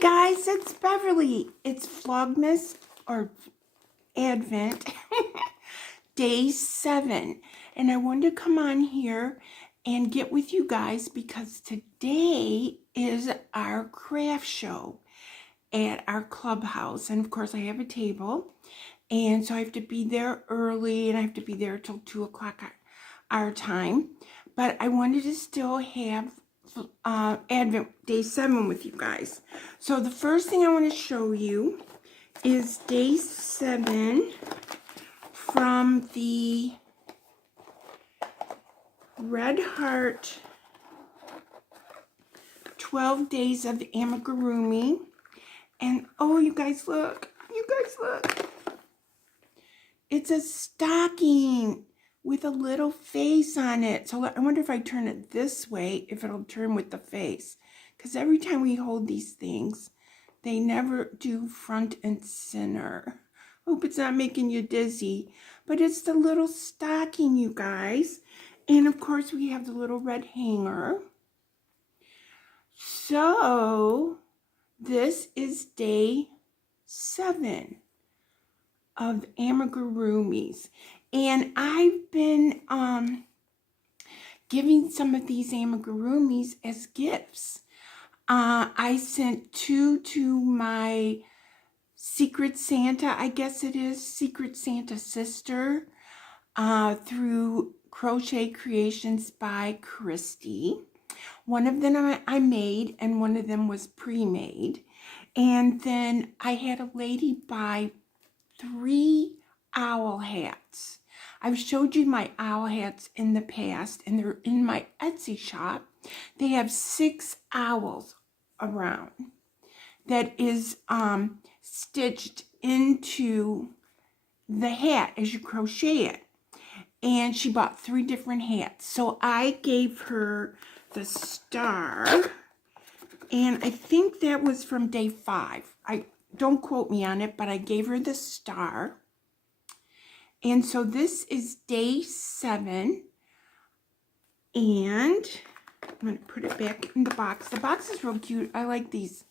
Guys, it's Beverly. It's Vlogmas or Advent day 7, and I wanted to come on here and get with you guys because today is our craft show at our clubhouse, and of course I have a table, and so I have to be there early, and I have to be there till 2 o'clock our time, but I wanted to still have Advent day 7 with you guys. So the first thing I want to show you is day 7 from the Red Heart 12 Days of Amigurumi. And oh, you guys look, it's a stocking with a little face on it. So I wonder if I turn it this way, if it'll turn with the face. Because every time we hold these things, they never do front and center. Hope it's not making you dizzy. But it's the little stocking, you guys. And of course, we have the little red hanger. So this is day 7 of Amigurumis. And I've been giving some of these amigurumis as gifts. I sent 2 to my Secret Santa, I guess it is, Secret Santa sister, through Crochet Creations by Christy. One of them I made, and one of them was pre-made. And then I had a lady buy 3 owl hats. I've showed you my owl hats in the past, and they're in my Etsy shop. They have 6 owls around that is stitched into the hat as you crochet it. And she bought 3 different hats. So I gave her the star, and I think that was from day 5. Don't quote me on it, but I gave her the star. And so this is day 7, and I'm going to put it back in the box. The box is real cute. I like these,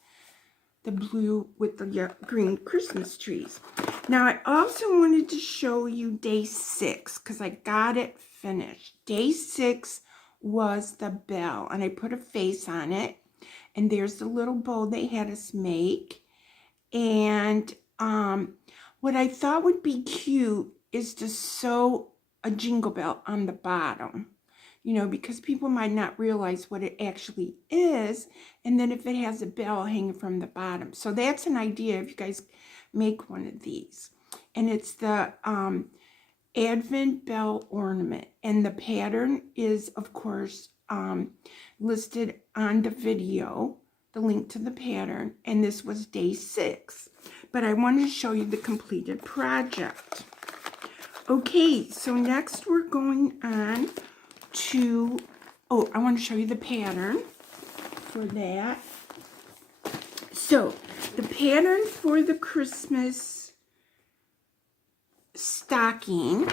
the blue with the green Christmas trees. Now, I also wanted to show you day 6 because I got it finished. Day 6 was the bell, and I put a face on it, and there's the little bow they had us make. And what I thought would be cute is to sew a jingle bell on the bottom, you know, because people might not realize what it actually is, and then if it has a bell hanging from the bottom. So that's an idea if you guys make one of these. And it's the Advent Bell Ornament, and the pattern is, of course, listed on the video, the link to the pattern, and this was day 6. But I wanted to show you the completed project. Okay, so next we're going on to, I want to show you the pattern for that. So, the pattern for the Christmas stocking,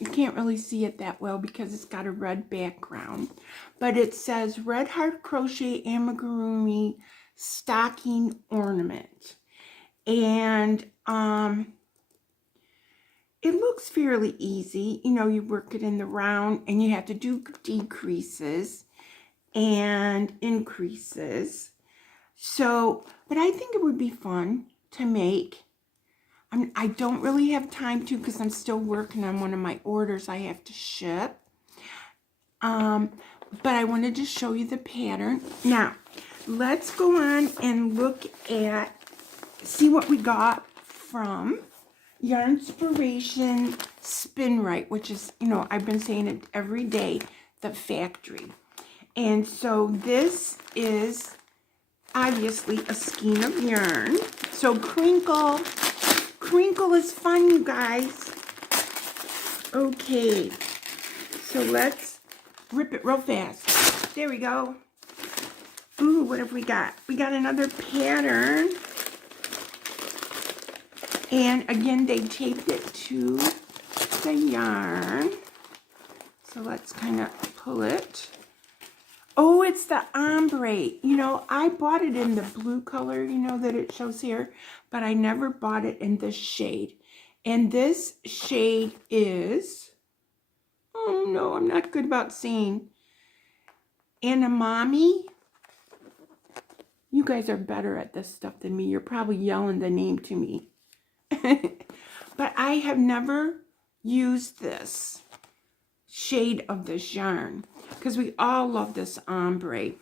you can't really see it that well because it's got a red background, but it says Red Heart Crochet Amigurumi Stocking Ornament. And it looks fairly easy. You know, you work it in the round, and you have to do decreases and increases. So, but I think it would be fun to make. I don't really have time to because I'm still working on one of my orders I have to ship. But I wanted to show you the pattern. Now, let's go on and look at, see what we got from Yarnspiration Spin Right, which is, you know, I've been saying it every day, the factory. And so this is obviously a skein of yarn. So crinkle is fun, you guys. Okay, so let's rip it real fast. There we go. Ooh, what have we got? We got another pattern. And again, they taped it to the yarn. So let's kind of pull it. Oh, it's the ombre. You know, I bought it in the blue color, you know, that it shows here, but I never bought it in this shade. And this shade is, oh no, I'm not good about saying, Anamami. You guys are better at this stuff than me. You're probably yelling the name to me. But I have never used this shade of this yarn because we all love this ombre.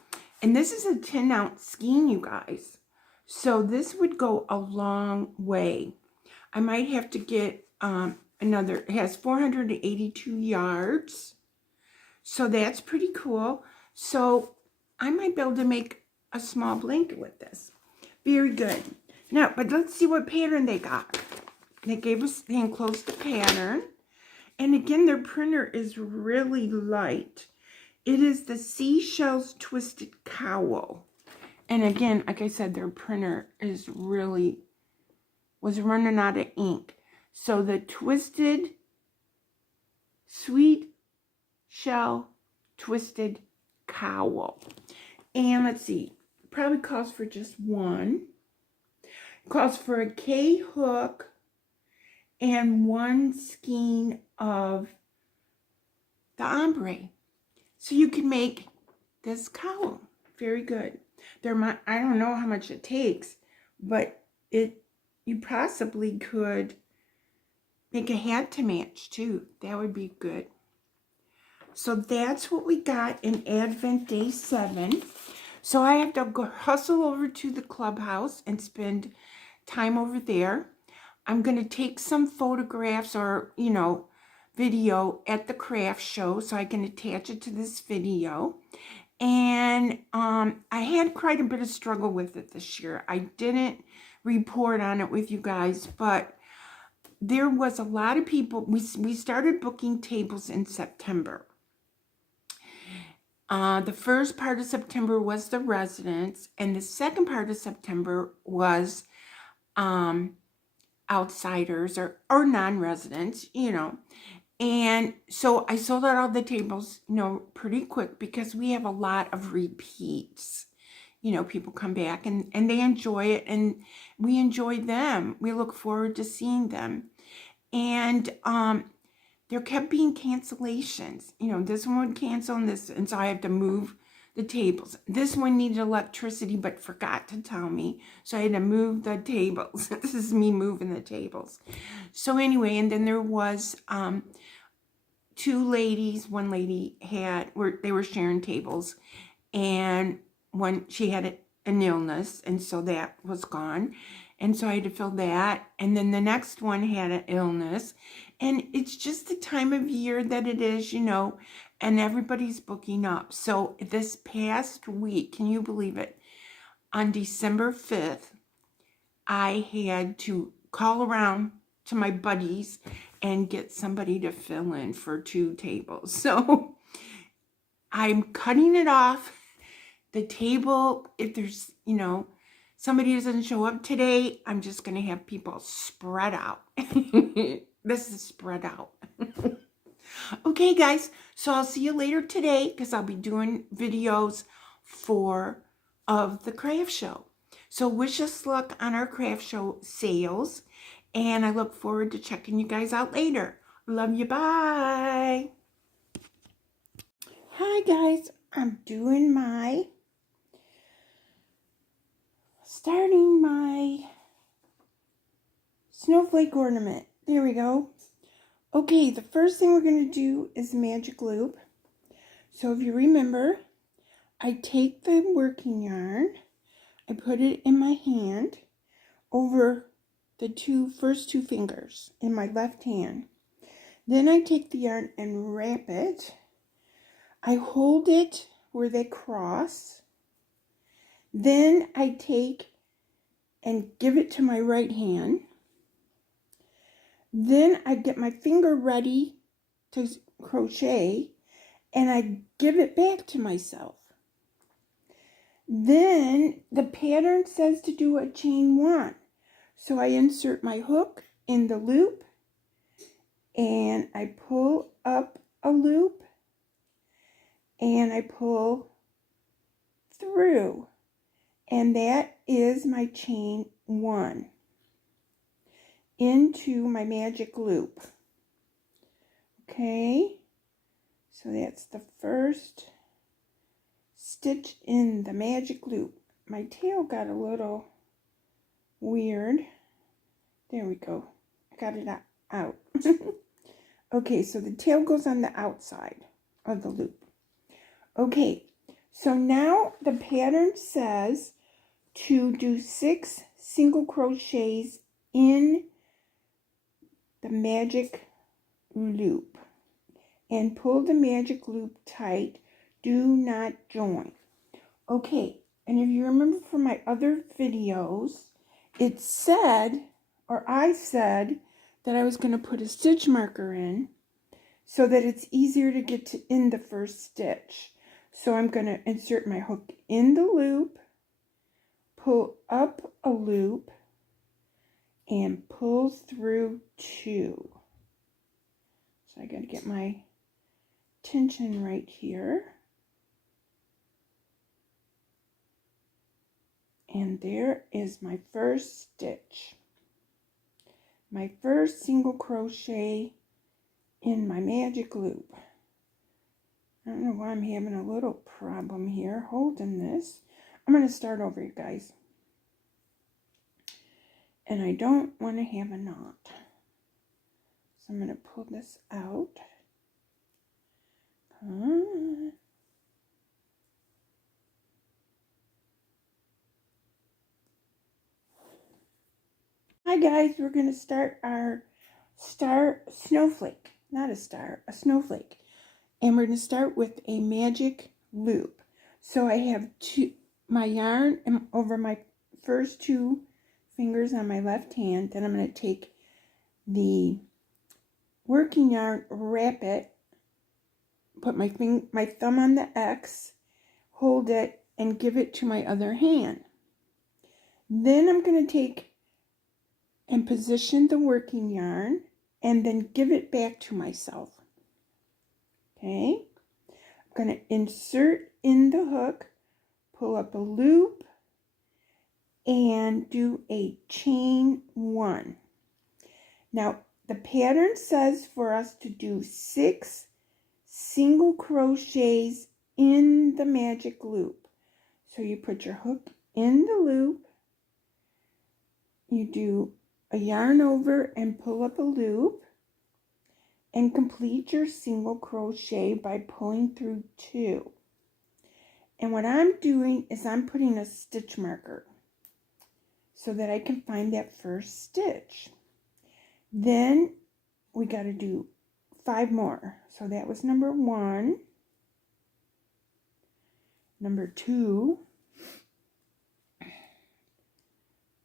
And this is a 10-ounce skein, you guys. So this would go a long way. I might have to get another. It has 482 yards. So that's pretty cool. So I might be able to make a small blanket with this. Very good. Now, but let's see what pattern they got. They enclosed the pattern. And again, their printer is really light. It is the Seashells Twisted Cowl. And again, like I said, their printer was running out of ink. So the Twisted Sweet Shell Twisted Cowl. And let's see, probably calls for just one. It calls for a K hook and one skein of the ombre. So you can make this cowl. Very good. I don't know how much it takes, but you possibly could make a hat to match too. That would be good. So that's what we got in Advent Day 7. So I have to go hustle over to the clubhouse and spend time over there. I'm going to take some photographs or, you know, video at the craft show so I can attach it to this video. And I had quite a bit of struggle with it this year. I didn't report on it with you guys, but there was a lot of people. We started booking tables in September. The first part of September was the residents, and the second part of September was outsiders or non-residents, you know. And so I sold out all the tables, you know, pretty quick because we have a lot of repeats. You know, people come back and they enjoy it, and we enjoy them. We look forward to seeing them. And there kept being cancellations. You know, this one would cancel and so I have to move the tables. This one needed electricity but forgot to tell me, so I had to move the tables. This is me moving the tables. So anyway, and then there was two ladies. One lady they were sharing tables, and she had an illness, and so that was gone. And so I had to fill that. And then the next one had an illness. And it's just the time of year that it is, you know, and everybody's booking up. So this past week, can you believe it? On December 5th, I had to call around to my buddies and get somebody to fill in for 2 tables. So I'm cutting it off. The table, if there's, you know, somebody doesn't show up today, I'm just going to have people spread out. This is spread out. Okay, guys. So I'll see you later today because I'll be doing videos of the craft show. So wish us luck on our craft show sales. And I look forward to checking you guys out later. Love you. Bye. Hi, guys. I'm doing starting my snowflake ornament. There we go. Okay, the first thing we're going to do is magic loop. So if you remember, I take the working yarn, I put it in my hand over the first two fingers in my left hand. Then I take the yarn and wrap it. I hold it where they cross. Then I take and give it to my right hand. Then I get my finger ready to crochet and I give it back to myself. Then the pattern says to do a chain 1. So I insert my hook in the loop and I pull up a loop and I pull through, and that is my chain 1 into my magic loop. Okay, so that's the first stitch in the magic loop. My tail got a little weird. There we go. I got it out. Okay, so the tail goes on the outside of the loop. Okay, so now the pattern says to do 6 single crochets in the magic loop and pull the magic loop tight. Do not join. Okay, and if you remember from my other videos, it said, or I said, that I was going to put a stitch marker in so that it's easier to get to in the first stitch. So I'm going to insert my hook in the loop, pull up a loop, and pull through 2. So I got to get my tension right here. And there is my first stitch. My first single crochet in my magic loop. I don't know why I'm having a little problem here holding this. I'm going to start over, you guys. And I don't want to have a knot. So I'm going to pull this out. Hi guys, we're going to start our snowflake. Not a star, a snowflake. And we're going to start with a magic loop. So I have my yarn over my first 2 fingers on my left hand. Then I'm going to take the working yarn, wrap it, put my thumb on the X, hold it, and give it to my other hand. Then I'm going to take and position the working yarn and then give it back to myself. Okay, I'm going to insert in the hook, pull up a loop, and do a chain 1. Now the pattern says for us to do 6 single crochets in the magic loop. So you put your hook in the loop, you do a yarn over and pull up a loop, and complete your single crochet by pulling through 2. And what I'm doing is I'm putting a stitch marker so that I can find that first stitch. Then we got to do 5 more. So that was number 1, number 2,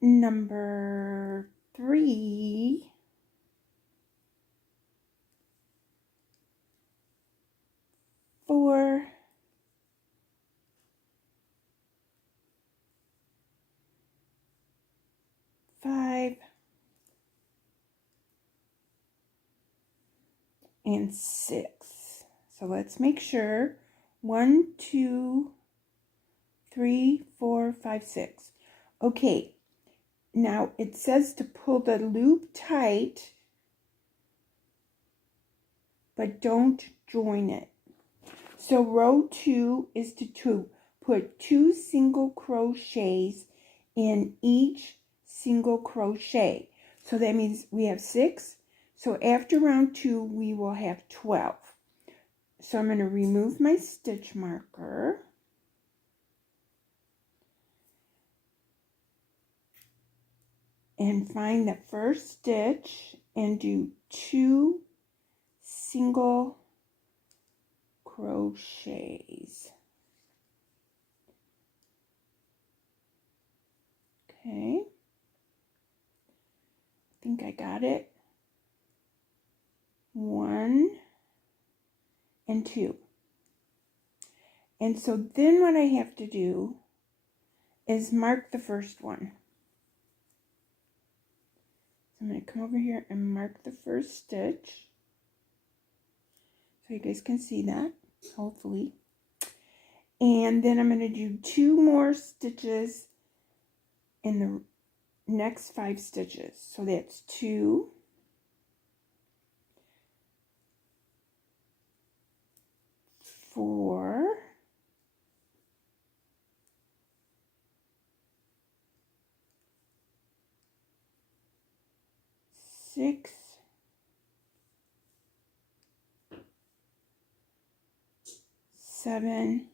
number 3, four, 5, and 6. So let's make sure. 1, 2, 3, 4, 5, 6. Okay, now it says to pull the loop tight, but don't join it. So row 2 is to put 2 single crochets in each single crochet. So that means we have 6. So after round 2, we will have 12. So I'm going to remove my stitch marker. And find the first stitch and do 2 single crochets. Okay. I think I got it. 1 and 2. And so then what I have to do is mark the first one. So I'm going to come over here and mark the first stitch. So you guys can see that, hopefully. And then I'm going to do 2 more stitches in the next 5 stitches. So that's 2, 4, 6, 7,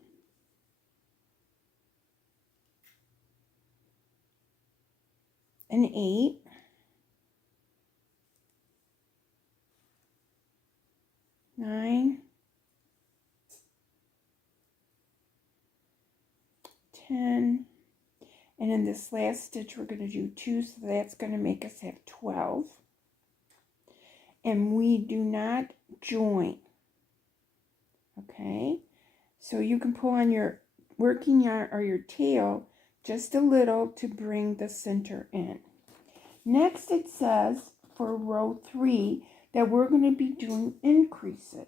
8, 9, 10, and in this last stitch we're going to do 2, so that's going to make us have 12. And we do not join. Okay, so you can pull on your working yarn or your tail just a little to bring the center in. Next it says for row 3 that we're going to be doing increases.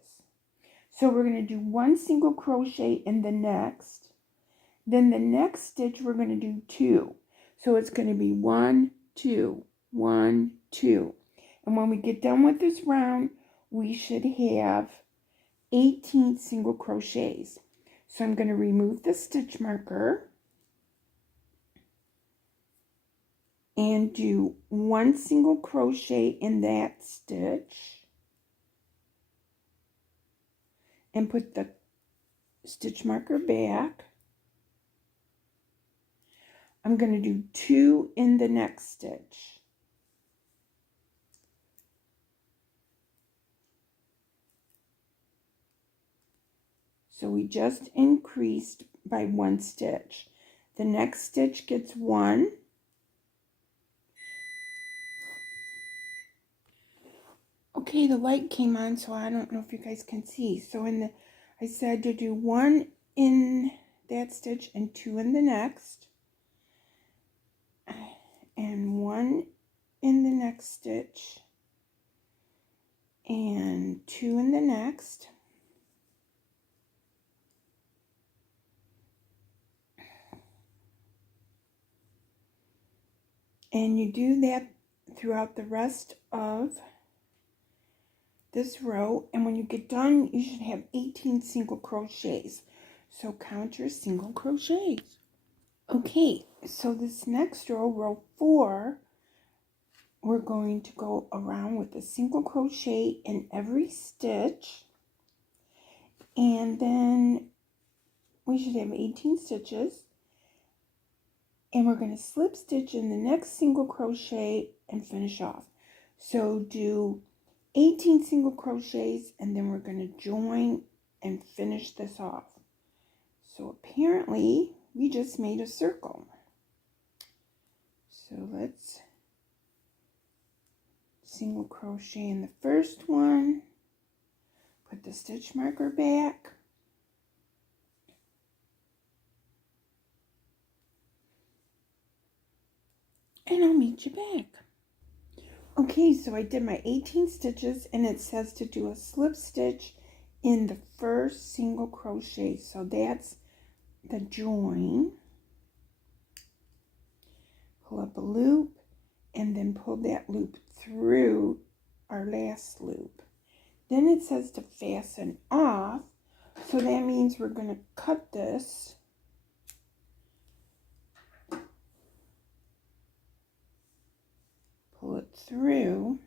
So we're going to do 1 single crochet in the next. Then the next stitch we're going to do 2. So it's going to be 1, 2, 1, 2. And when we get done with this round, we should have 18 single crochets. So I'm going to remove the stitch marker and do 1 single crochet in that stitch and put the stitch marker back. I'm going to do 2 in the next stitch. So we just increased by 1 stitch. The next stitch gets 1. Okay, the light came on, so I don't know if you guys can see. So I said to do 1 in that stitch and 2 in the next. And 1 in the next stitch. And 2 in the next. And you do that throughout the rest of this row, and when you get done you should have 18 single crochets. So count your single crochets. Okay, so this next row, row 4, we're going to go around with a single crochet in every stitch, and then we should have 18 stitches, and we're going to slip stitch in the next single crochet and finish off. So do 18 single crochets, and then we're going to join and finish this off. So apparently we just made a circle. So let's single crochet in the first one, put the stitch marker back, and I'll meet you back. Okay, so I did my 18 stitches, and it says to do a slip stitch in the first single crochet. So that's the join. Pull up a loop, and then pull that loop through our last loop. Then it says to fasten off, so that means we're going to cut this pull it through,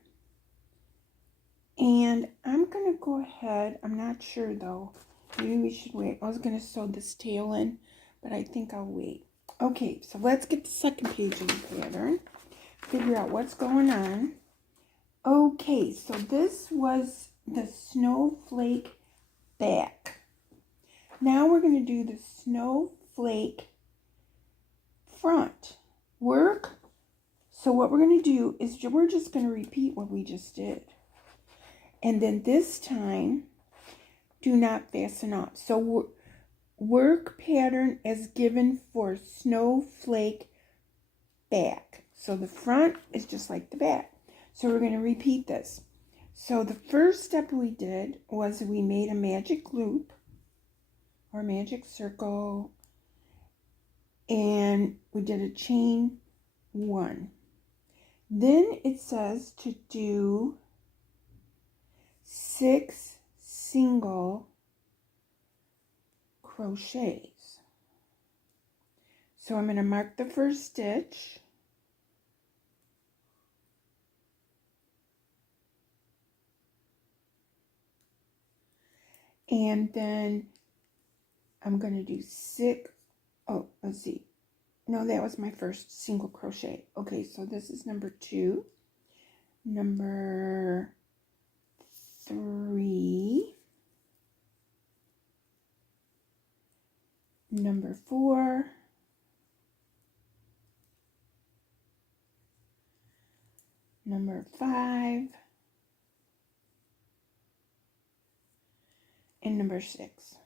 and I'm going to go ahead, I'm not sure though, maybe we should wait. I was going to sew this tail in, but I think I'll wait. Okay, so let's get the second page of the pattern, figure out what's going on. Okay, so this was the snowflake back. Now we're going to do the snowflake front. Work. So what we're going to do is we're just going to repeat what we just did. And then this time, do not fasten off. So work pattern as given for snowflake back. So the front is just like the back. So we're going to repeat this. So the first step we did was we made a magic loop. or magic circle, and we did a chain 1. Then it says to do 6 single crochets. So I'm going to mark the first stitch. And then I'm going to do 6, oh, let's see. No, that was my first single crochet. Okay, so this is number 2, number 3, number 4, number 5, and number 6.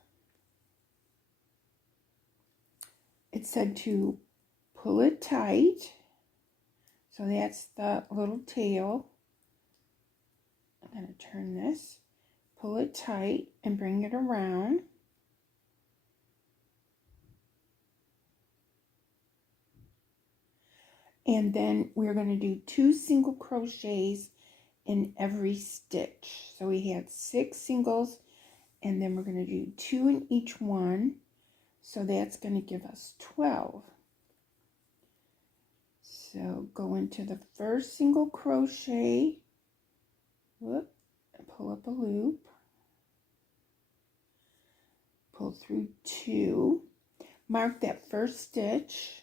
It said to pull it tight, so that's the little tail. I'm going to turn this, pull it tight, and bring it around. And then we're going to do 2 single crochets in every stitch. So we had 6 singles, and then we're going to do 2 in each one. So that's going to give us 12. So go into the first single crochet, whoop, and pull up a loop, pull through 2, mark that first stitch,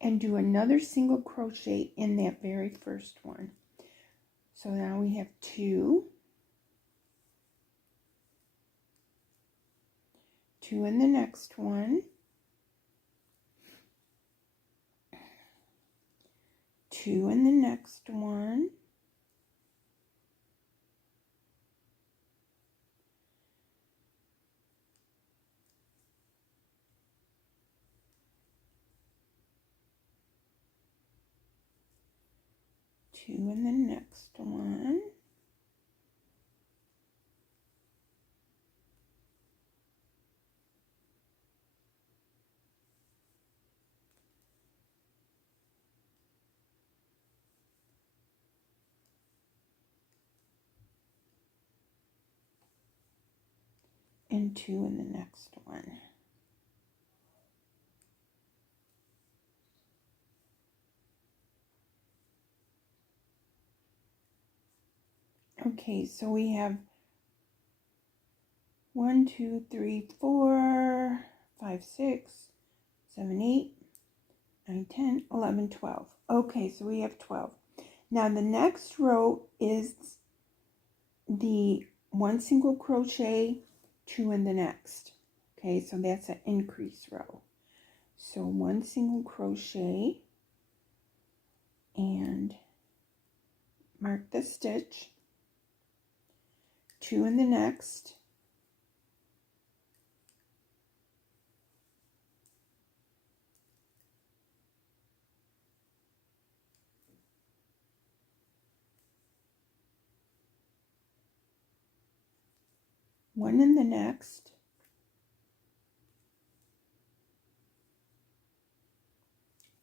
and do another single crochet in that very first one. So now we have 2, 2 in the next one, 2 in the next one, 2 in the next one, and 2 in the next one. Okay, so we have 1, 2, 3, 4, 5, 6, 7, 8, 9, 10, 11, 12. Okay, so we have 12. Now the next row is the 1 single crochet, 2 in the next. Okay, so that's an increase row. So 1 single crochet and mark the stitch, 2 in the next, one in the next,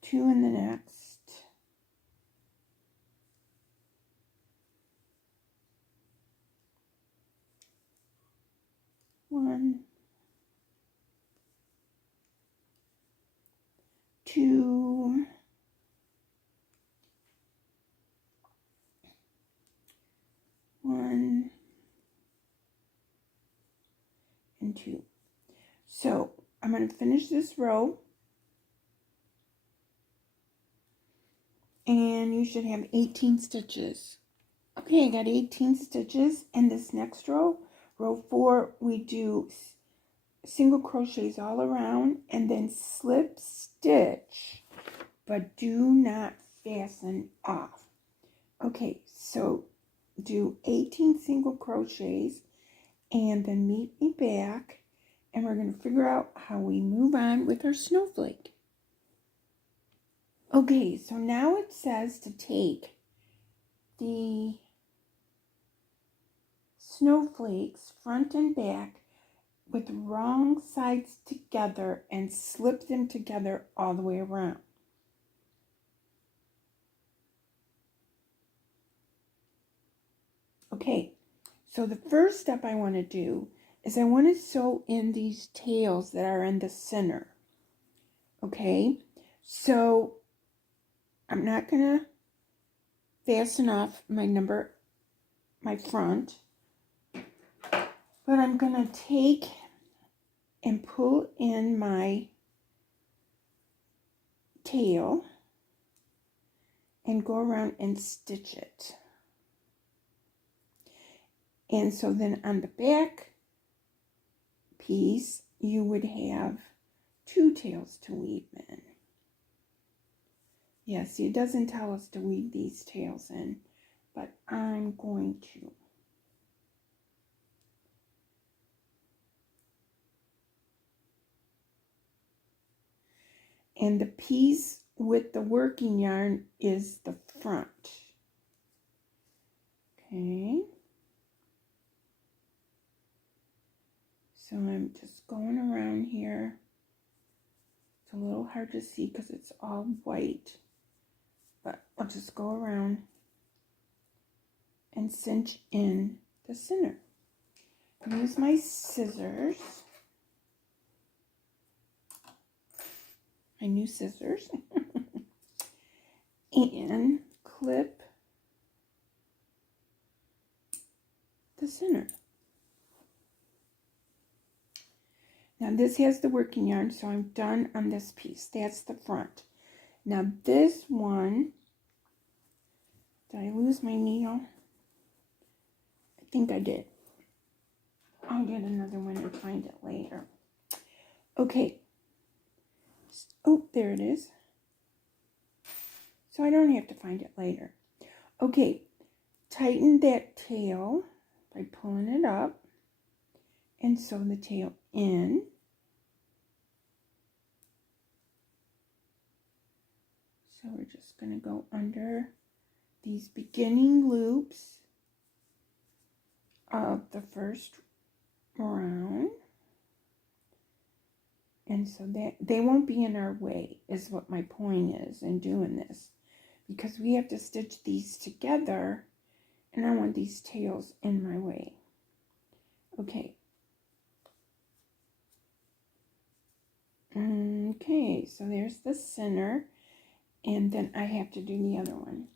two in the next, one, two, one, and 2. So I'm going to finish this row, and you should have 18 stitches. Okay, I got 18 stitches, and this next row, row 4, we do single crochets all around and then slip stitch, but do not fasten off. Okay, so do 18 single crochets and then meet me back, and we're going to figure out how we move on with our snowflake. Okay, so now it says to take the snowflakes front and back with wrong sides together and slip them together all the way around. Okay, so the first step I want to do is I want to sew in these tails that are in the center. Okay, so I'm not going to fasten off my front, but I'm going to take and pull in my tail and go around and stitch it. And so then on the back piece, you would have 2 tails to weave in. Yeah, see, it doesn't tell us to weave these tails in, but I'm going to. And the piece with the working yarn is the front. Okay. So I'm just going around here. It's a little hard to see because it's all white, but I'll just go around and cinch in the center. Use my scissors, my new scissors, and clip the center. Now this has the working yarn, so I'm done on this piece. That's the front. Now this one, did I lose my needle? I think I did. I'll get another one and find it later. Okay. Oh, there it is. So I don't have to find it later. Okay, tighten that tail by pulling it up and sew the tail in. So we're just going to go under these beginning loops of the first round. And so that they won't be in our way is what my point is in doing this, because we have to stitch these together and I want these tails in my way. Okay. Okay, so there's the center, and then I have to do the other one.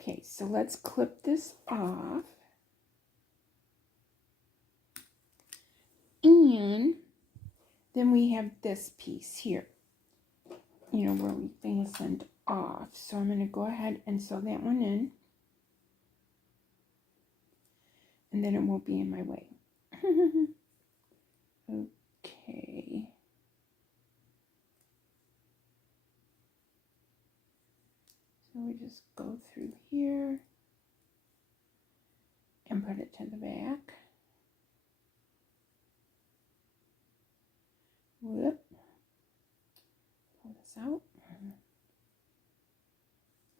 Okay, so let's clip this off. And then we have this piece here, you know, where we fastened off. So I'm going to go ahead and sew that one in. And then it won't be in my way. Okay. So we just go through here and put it to the back. Whoop. Pull this out.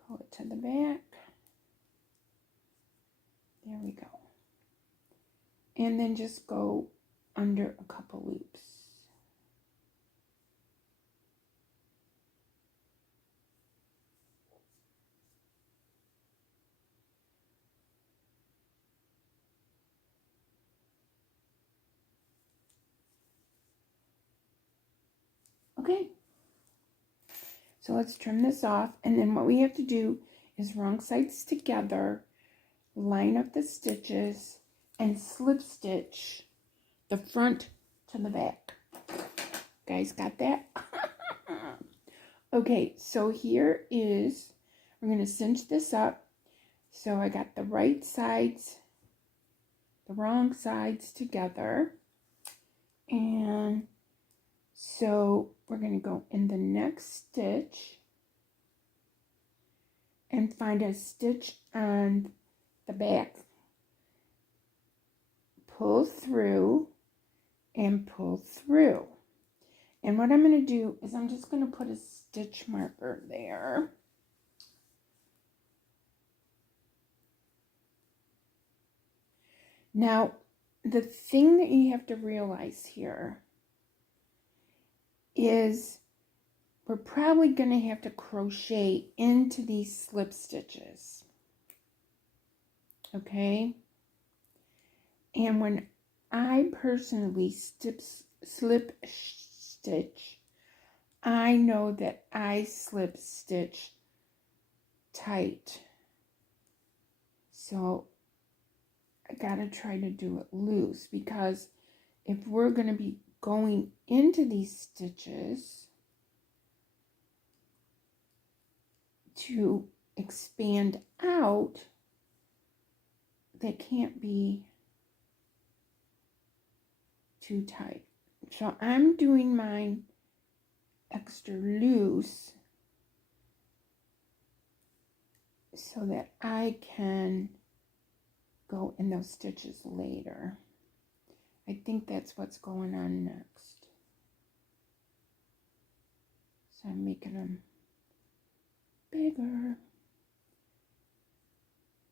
Pull it to the back. There we go. And then just go under a couple loops. Okay, so let's trim this off, and then what we have to do is wrong sides together, line up the stitches, and slip stitch the front to the back. Guys, got that? Okay, so here is, we're going to cinch this up. So I got the right sides, the wrong sides together, and so we're going to go in the next stitch and find a stitch on the back. Pull through and pull through. And what I'm going to do is I'm just going to put a stitch marker there. Now, the thing that you have to realize here is we're probably going to have to crochet into these slip stitches. Okay? And when I personally slip stitch, I know that I slip stitch tight. So I gotta try to do it loose, because if we're gonna be going into these stitches to expand out, they can't be too tight. So I'm doing mine extra loose so that I can go in those stitches later. I think that's what's going on next. So I'm making them bigger,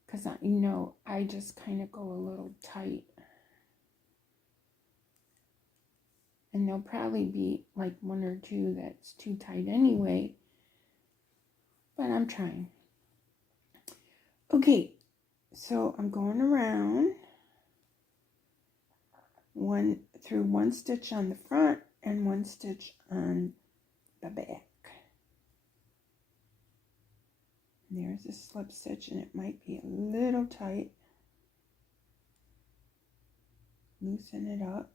because I just kind of go a little tight. And there'll probably be like one or two that's too tight anyway, but I'm trying. Okay, so I'm going around through one stitch on the front and one stitch on the back. And there's a slip stitch, and it might be a little tight. Loosen it up.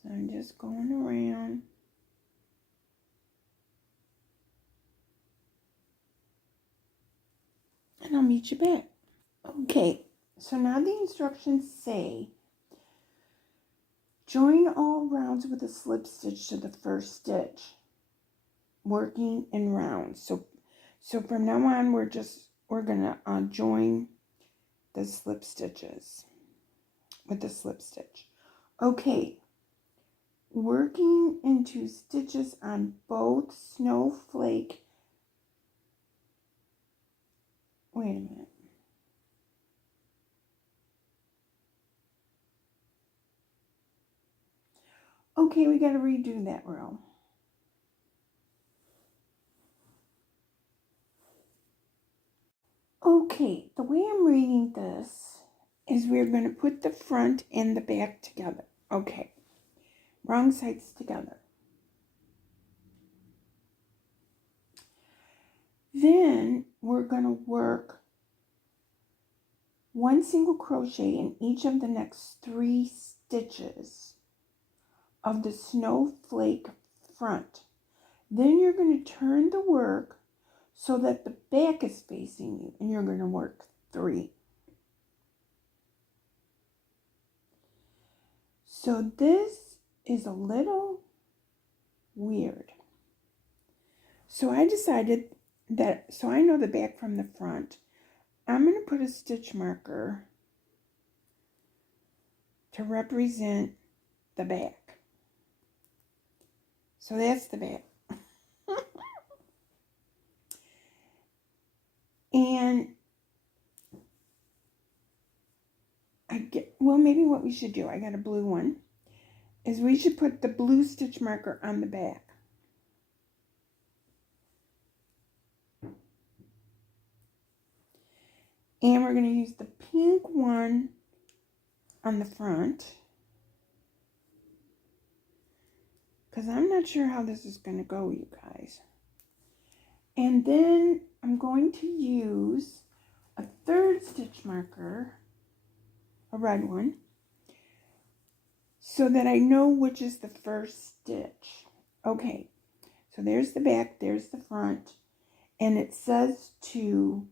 So I'm just going around. And I'll meet you back. Okay, so now the instructions say, join all rounds with a slip stitch to the first stitch, working in rounds. So from now on, we're gonna join the slip stitches with the slip stitch. Okay, working into stitches on both Snowflake. Wait a minute. Okay, we got to redo that row. Okay, the way I'm reading this is we're going to put the front and the back together. Okay, wrong sides together. Then we're going to work one single crochet in each of the next 3 stitches of the Snowflake front. Then you're going to turn the work so that the back is facing you, and you're going to work 3. So this is a little weird. So I decided that, so I know the back from the front, I'm going to put a stitch marker to represent the back. So that's the back. And maybe what we should do, I got a blue one, is we should put the blue stitch marker on the back. And we're going to use the pink one on the front, because I'm not sure how this is going to go, you guys. And then I'm going to use a 3rd stitch marker, a red one, so that I know which is the first stitch. Okay, so there's the back, there's the front, and it says to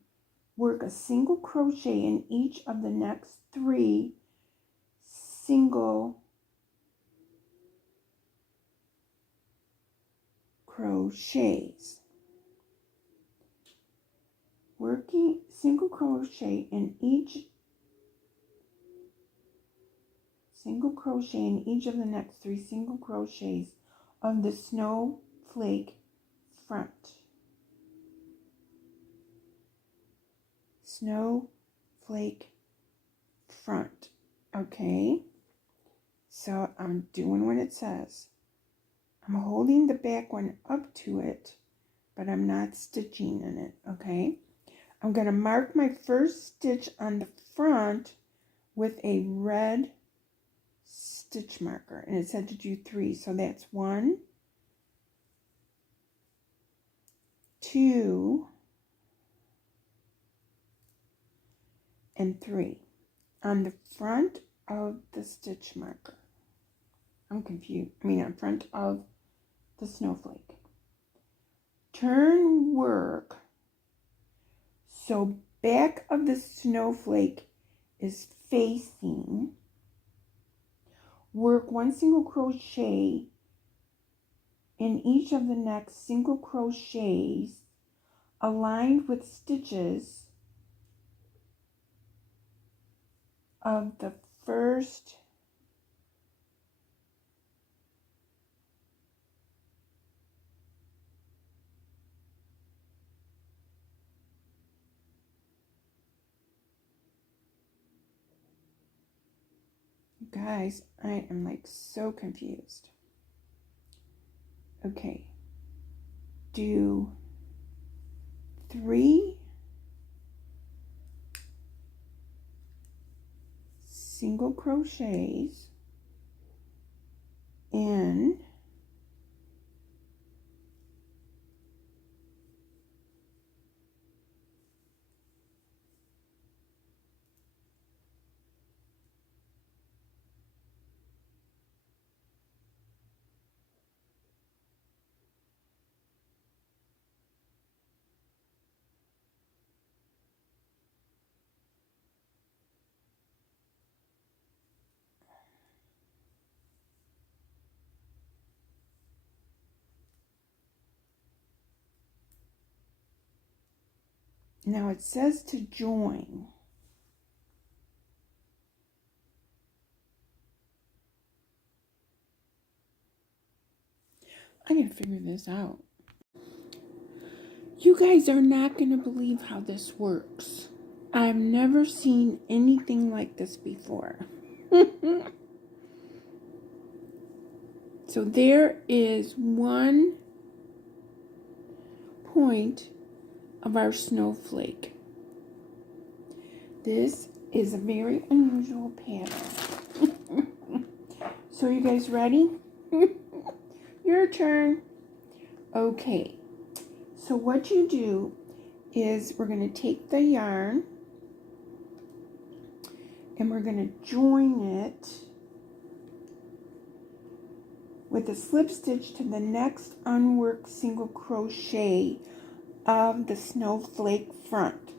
work a single crochet in each of the next 3 single crochets. working single crochet in each of the next 3 single crochets of the snowflake front. Snowflake front. Okay, so I'm doing what it says. I'm holding the back one up to it, but I'm not stitching in it. Okay, I'm going to mark my first stitch on the front with a red stitch marker, and it said to do 3, so that's 1, 2, and 3 on the front of the stitch marker. I'm confused. On front of the snowflake. Turn work so back of the snowflake is facing. Work 1 single crochet in each of the next single crochets aligned with stitches of the first Guys, I am like so confused. Okay, do 3 single crochets in now it says to join. I gotta figure this out. You guys are not gonna believe how this works. I've never seen anything like this before. So there is 1 point of our snowflake. This is a very unusual pattern. So you guys ready? Your turn. Okay, so what you do is we're going to take the yarn and we're going to join it with a slip stitch to the next unworked single crochet of the snowflake front.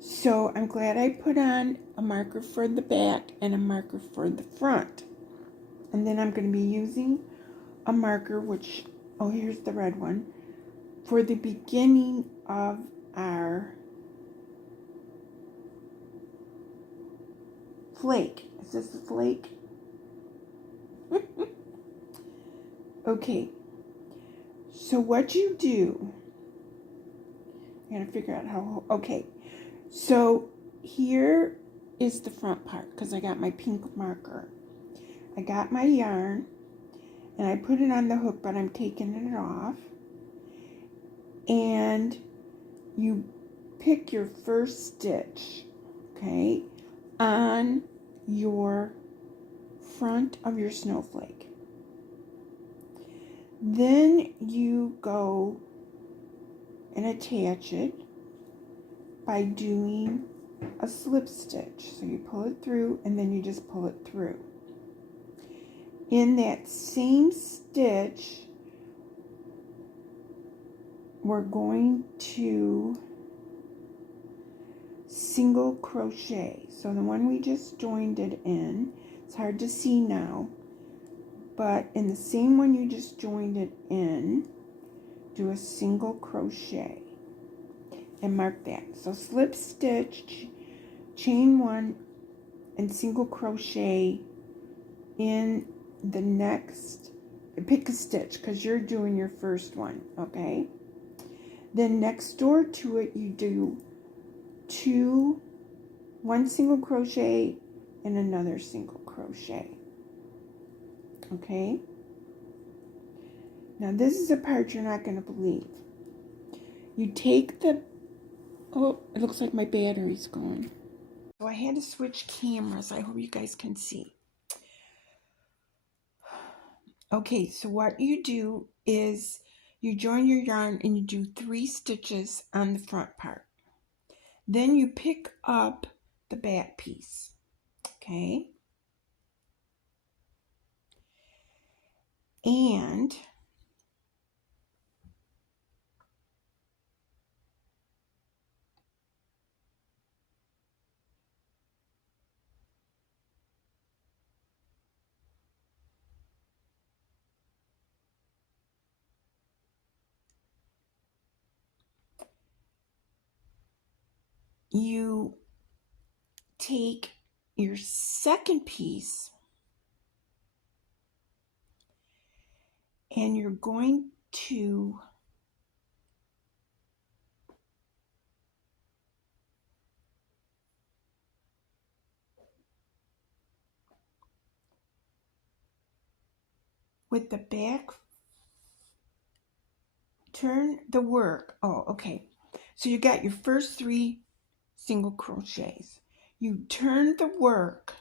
So I'm glad I put on a marker for the back and a marker for the front. And then I'm going to be using a marker, which, oh, here's the red one, for the beginning of our flake. Is this the flake? Okay, so what you do, I gotta figure out how, okay, so here is the front part, because I got my pink marker. I got my yarn, and I put it on the hook, but I'm taking it off, and you pick your first stitch, okay, on your front of your snowflake. Then you go and attach it by doing a slip stitch. So you pull it through and then you just pull it through. In that same stitch, we're going to single crochet. So the one we just joined it in, it's hard to see now, but in the same one you just joined it in, do a single crochet. and mark that. So slip stitch, chain 1, and single crochet in the next, pick a stitch because you're doing your first one, okay? Then next door to it you do 1 single crochet and another single crochet, okay? Now this is a part you're not going to believe. You take the, oh, it looks like my battery's going. So I had to switch cameras. I hope you guys can see. Okay, so what you do is you join your yarn and you do 3 stitches on the front part. Then you pick up the back piece, okay? And you take your second piece and you're going to with the back, turn the work. Oh, okay. So you got your first 3 single crochets. You turn the work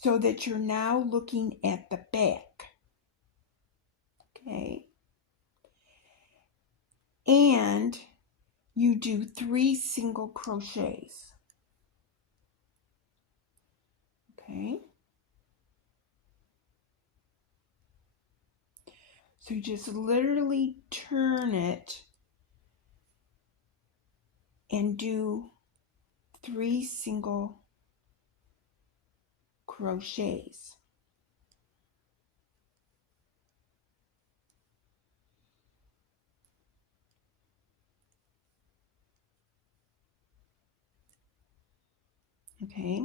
so that you're now looking at the back. Okay. And you do 3 single crochets. Okay. So you just literally turn it and do 3 single crochets. Okay.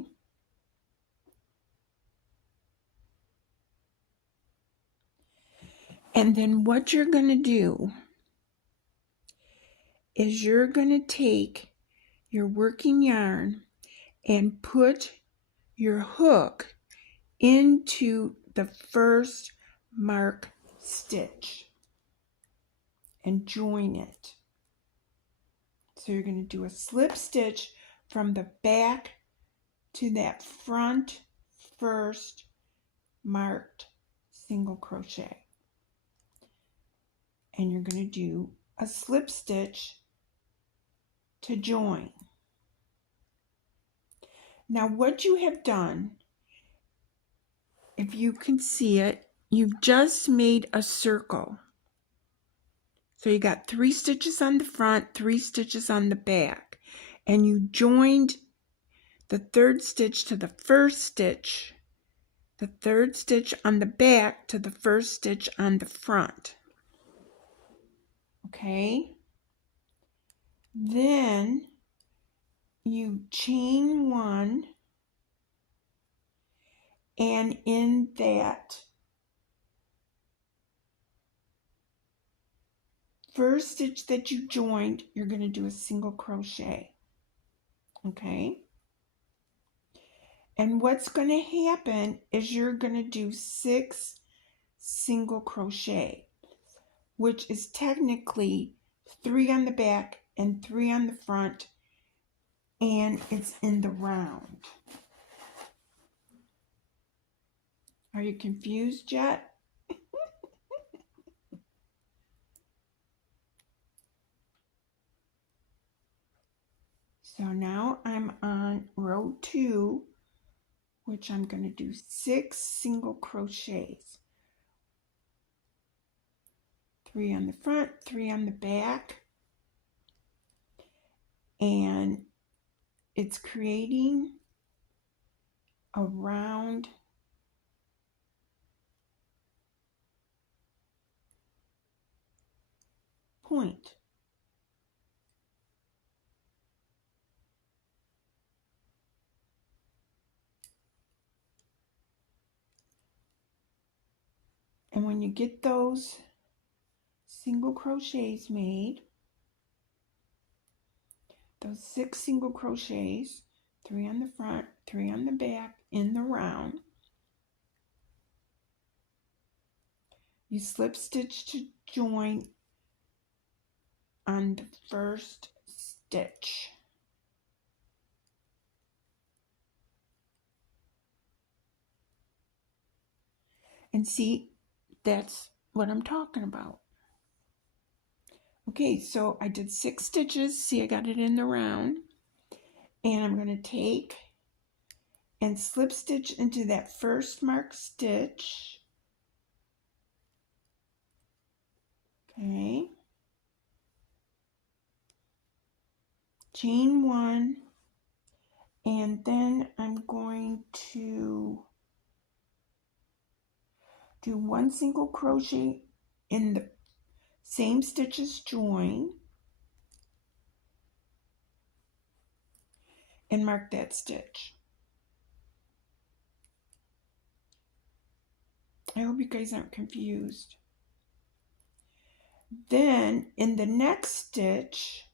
And then what you're going to do is you're going to take your working yarn and put your hook into the first mark stitch and join it. So you're going to do a slip stitch from the back to that front first marked single crochet. And you're going to do a slip stitch to join. Now what you have done, if you can see it, you've just made a circle. So you got 3 stitches on the front, 3 stitches on the back, and you joined the 3rd stitch to the 1st stitch, the 3rd stitch on the back to the 1st stitch on the front. Okay? Then you chain 1, and in that first stitch that you joined, you're going to do a single crochet. Okay? And what's going to happen is you're going to do 6 single crochet, which is technically 3 on the back and 3 on the front, and it's in the round. Are you confused yet? So now I'm on row 2, which I'm going to do 6 single crochets. 3 on the front, 3 on the back, and it's creating a round point. And when you get those single crochets made, those 6 single crochets, 3 on the front, 3 on the back in the round, you slip stitch to join on the first stitch. And see, that's what I'm talking about. Okay, so I did 6 stitches. See, I got it in the round. And I'm going to take and slip stitch into that first marked stitch. Okay. Chain 1. And then I'm going to do 1 single crochet in the same stitch as join and mark that stitch. I hope you guys aren't confused. Then in the next stitch,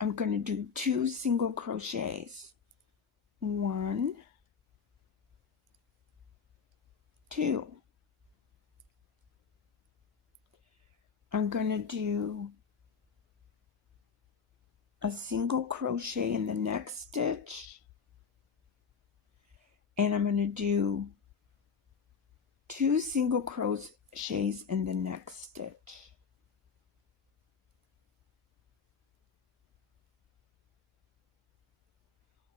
I'm going to do 2 single crochets. 1, 2. I'm going to do a single crochet in the next stitch, and I'm going to do 2 single crochets in the next stitch.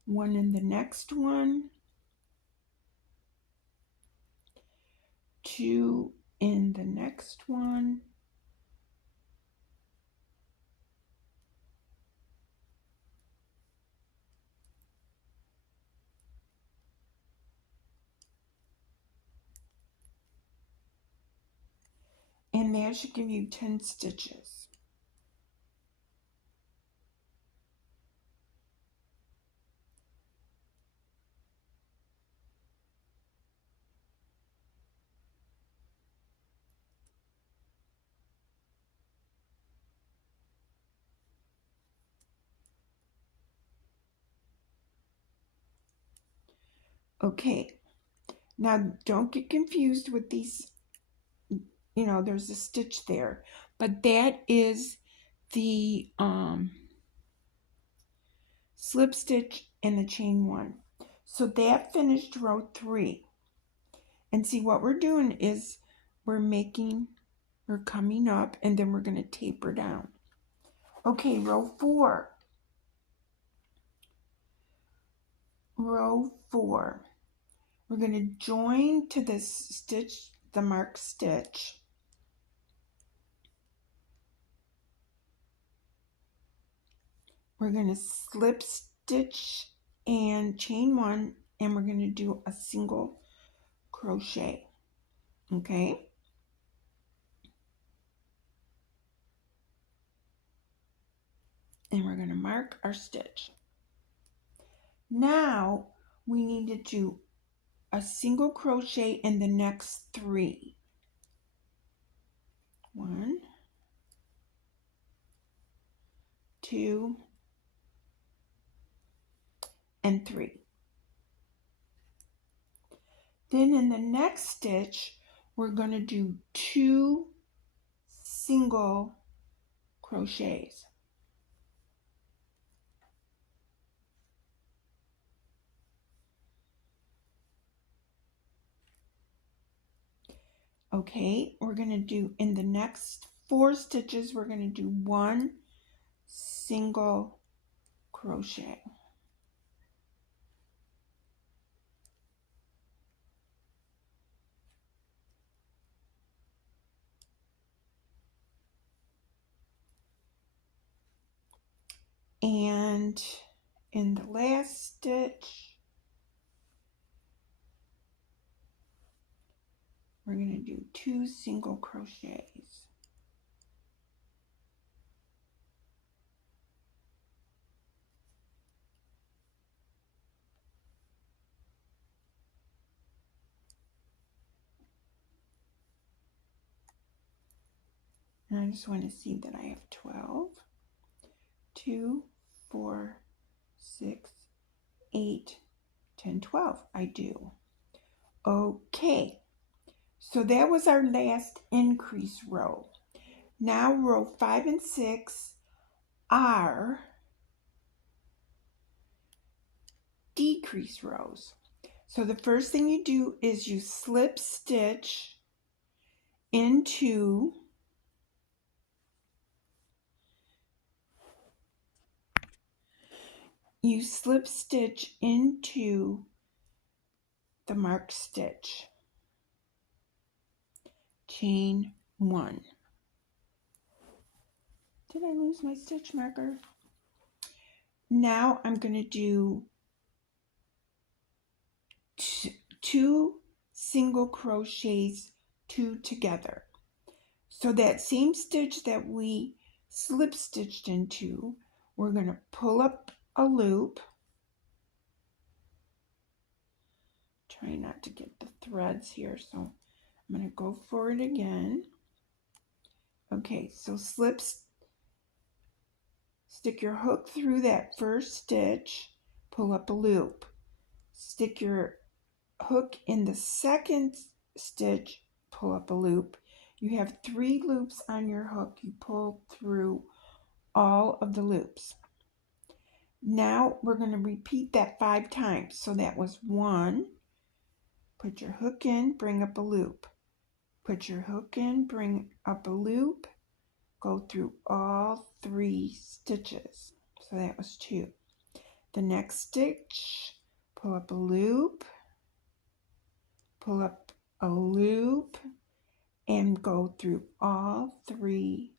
One in the next one, 2 in the next one, and that should give you 10 stitches. Okay, now don't get confused with these, there's a stitch there, but that is the slip stitch in the chain 1. So that finished row 3. And see, what we're doing is we're coming up, and then we're going to taper down. Okay, row 4. Row 4. We're going to join to this stitch, the marked stitch. We're going to slip stitch and chain 1, and we're going to do a single crochet. Okay? And we're going to mark our stitch. Now we need to do a single crochet in the next 3. 1, 2, and 3. Then in the next stitch, we're going to do 2 single crochets. Okay, we're going to do, in the next 4 stitches, we're going to do 1 single crochet. And in the last stitch, we're going to do 2 single crochets. And I just want to see that I have 12. 2, 4, 6, 8, 10, 12. I do. Okay. So that was our last increase row. Now row 5 and 6 are decrease rows. So the first thing you do is you slip stitch into the marked stitch. Chain 1. Did I lose my stitch marker? Now I'm going to do 2 single crochets 2 together. So that same stitch that we slip stitched into, we're going to pull up a loop. Try not to get the threads here, so I'm going to go for it again. Okay, so stick your hook through that first stitch, pull up a loop. Stick your hook in the second stitch, pull up a loop. You have 3 loops on your hook. You pull through all of the loops. Now we're going to repeat that 5 times. So that was 1. Put your hook in, bring up a loop. Put your hook in, bring up a loop. Go through all 3 stitches. So that was 2. The next stitch, pull up a loop, pull up a loop, and go through all 3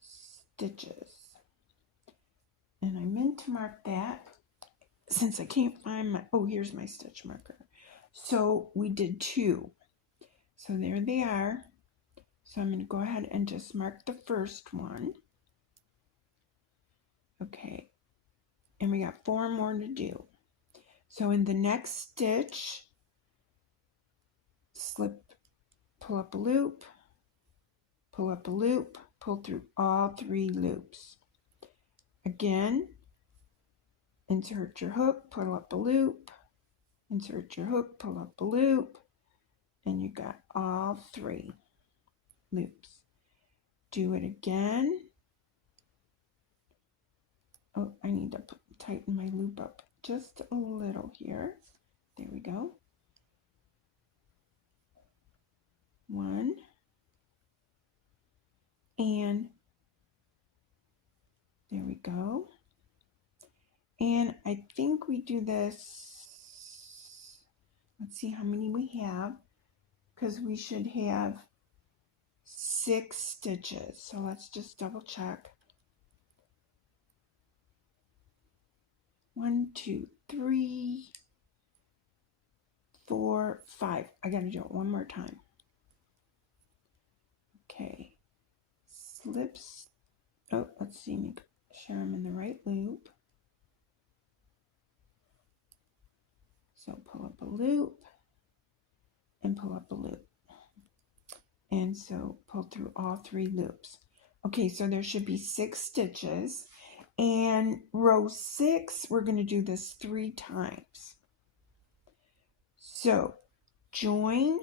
stitches. And I meant to mark that since I can't find my, oh, here's my stitch marker. So we did 2. So there they are. So I'm going to go ahead and just mark the first one. Okay. And we got 4 more to do. So in the next stitch, pull up a loop, pull up a loop, pull through all 3 loops. Again, insert your hook, pull up a loop, insert your hook, pull up a loop, and you got all 3 loops. Do it again. Oh, I need to tighten my loop up just a little here. There we go. 1. And there we go. And I think we do this, let's see how many we have, because we should have 6 stitches. So let's just double check. 1, 2, 3, 4, 5. I gotta do it one more time. Okay. Slips. Oh, let's see, make sure I'm in the right loop. So pull up a loop and pull up a loop. And so pull through all 3 loops. Okay, so there should be 6 stitches. And row 6, we're going to do this 3 times. So join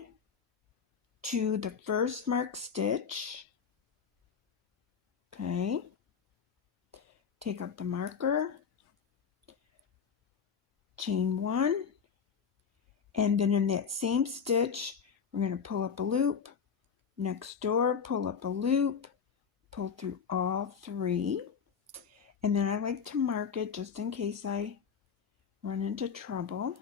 to the first marked stitch. Okay. Take up the marker. Chain 1. And then in that same stitch, we're going to pull up a loop. Next door, pull up a loop. Pull through all 3. And then I like to mark it just in case I run into trouble.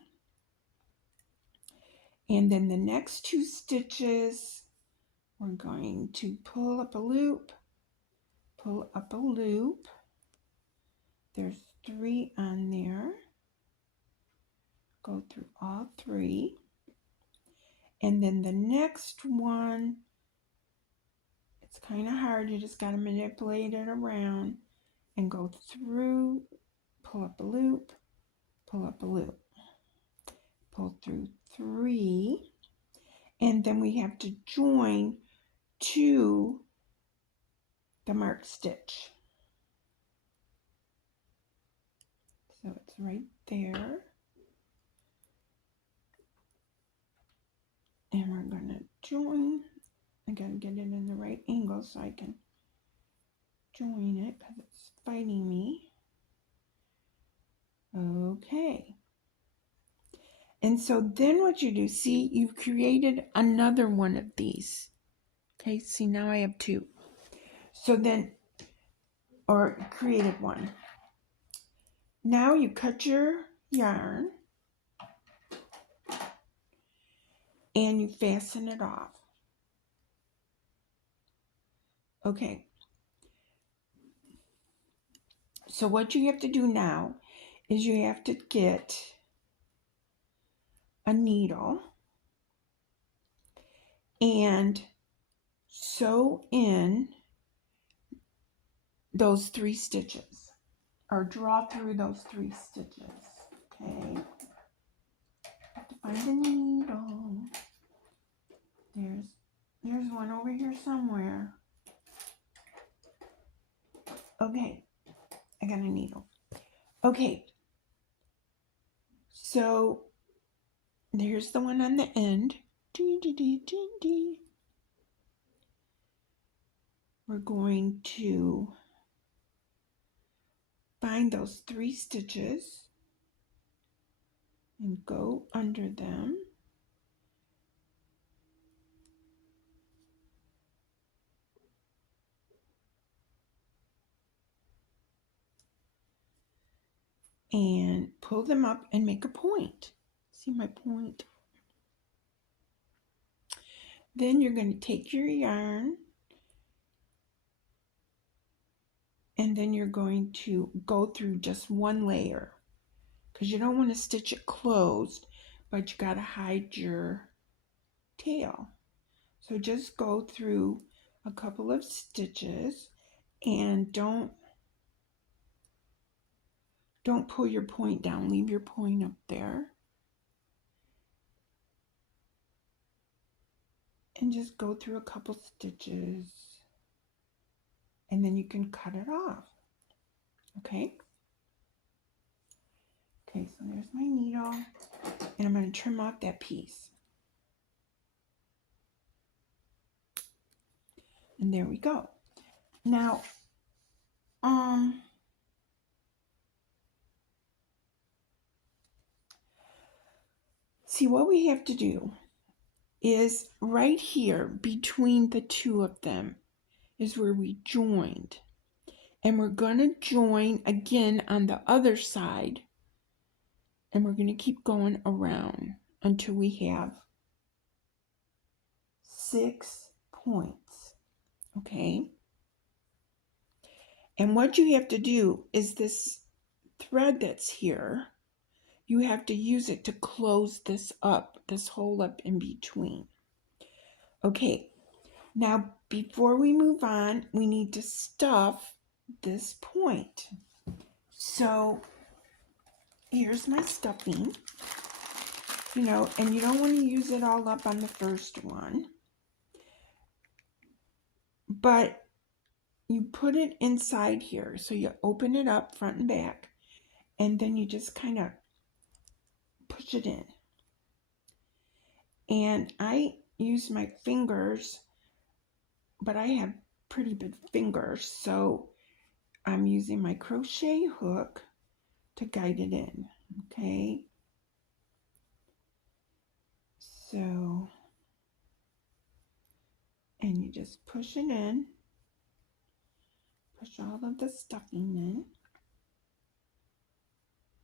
And then the next 2 stitches, we're going to pull up a loop, pull up a loop. There's 3 on there. Go through all 3. And then the next one, it's kind of hard. You just got to manipulate it around and go through, pull up a loop, pull up a loop. Pull through 3. And then we have to join 2 the marked stitch. So it's right there. And we're going to join. I got to get it in the right angle so I can join it because it's fighting me. Okay. And so then what you do, see, you've created another one of these. Okay, see, now I have two. So then, or created one. Now you cut your yarn and you fasten it off. Okay. So what you have to do now is you have to get a needle and sew in those 3 stitches, or draw through those 3 stitches. Okay. Have to find a needle. There's one over here somewhere. Okay, I got a needle. Okay, so there's the one on the end. We're going to find those 3 stitches and go under them. And pull them up and make a point. See my point? Then you're going to take your yarn and then you're going to go through just one layer because you don't want to stitch it closed, but you got to hide your tail. So just go through a couple of stitches and don't pull your point down. Leave your point up there. And just go through a couple stitches. And then you can cut it off. Okay? Okay, so there's my needle. And I'm going to trim off that piece. And there we go. Now, see, what we have to do is right here between the 2 of them is where we joined. And we're going to join again on the other side. And we're going to keep going around until we have 6 points. Okay? And what you have to do is this thread that's here, you have to use it to close this up, this hole up in between. Okay, now before we move on, we need to stuff this point. So here's my stuffing, and you don't want to use it all up on the first one, but you put it inside here. So you open it up front and back, and then you just kind of push it in. And I use my fingers, but I have pretty big fingers, so I'm using my crochet hook to guide it in. Okay, so, and you just push it in, push all of the stuffing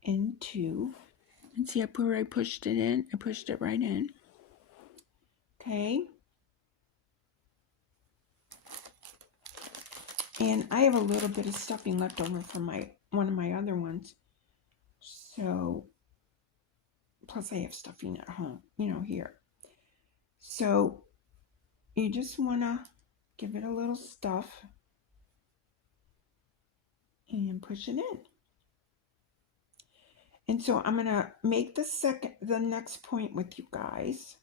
into, and see up where I pushed it in? I pushed it right in. Okay, and I have a little bit of stuffing left over from one of my other ones, so plus I have stuffing at home, here. So you just want to give it a little stuff and push it in. And so I'm going to make the next point with you guys.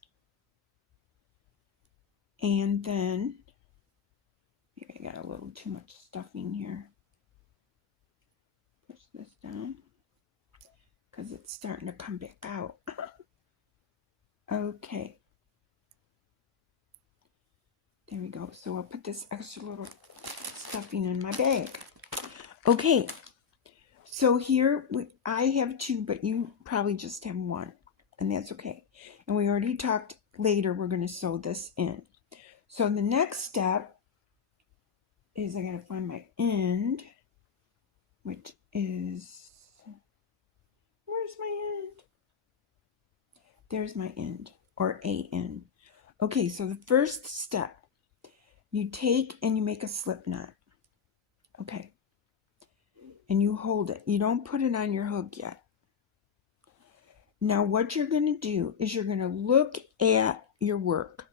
And then Maybe I got a little too much stuffing here. Push this down because it's starting to come back out. Okay. There we go. So I'll put this extra little stuffing in my bag. Okay. So here I have two, but you probably just have one, and that's okay. And we already talked later, we're going to sew this in. So the next step is I got to find my end, which is, where's my end? There's my end, or a end. Okay, so the first step, you take and you make a slip knot. Okay. And you hold it. You don't put it on your hook yet. Now what you're going to do is you're going to look at your work.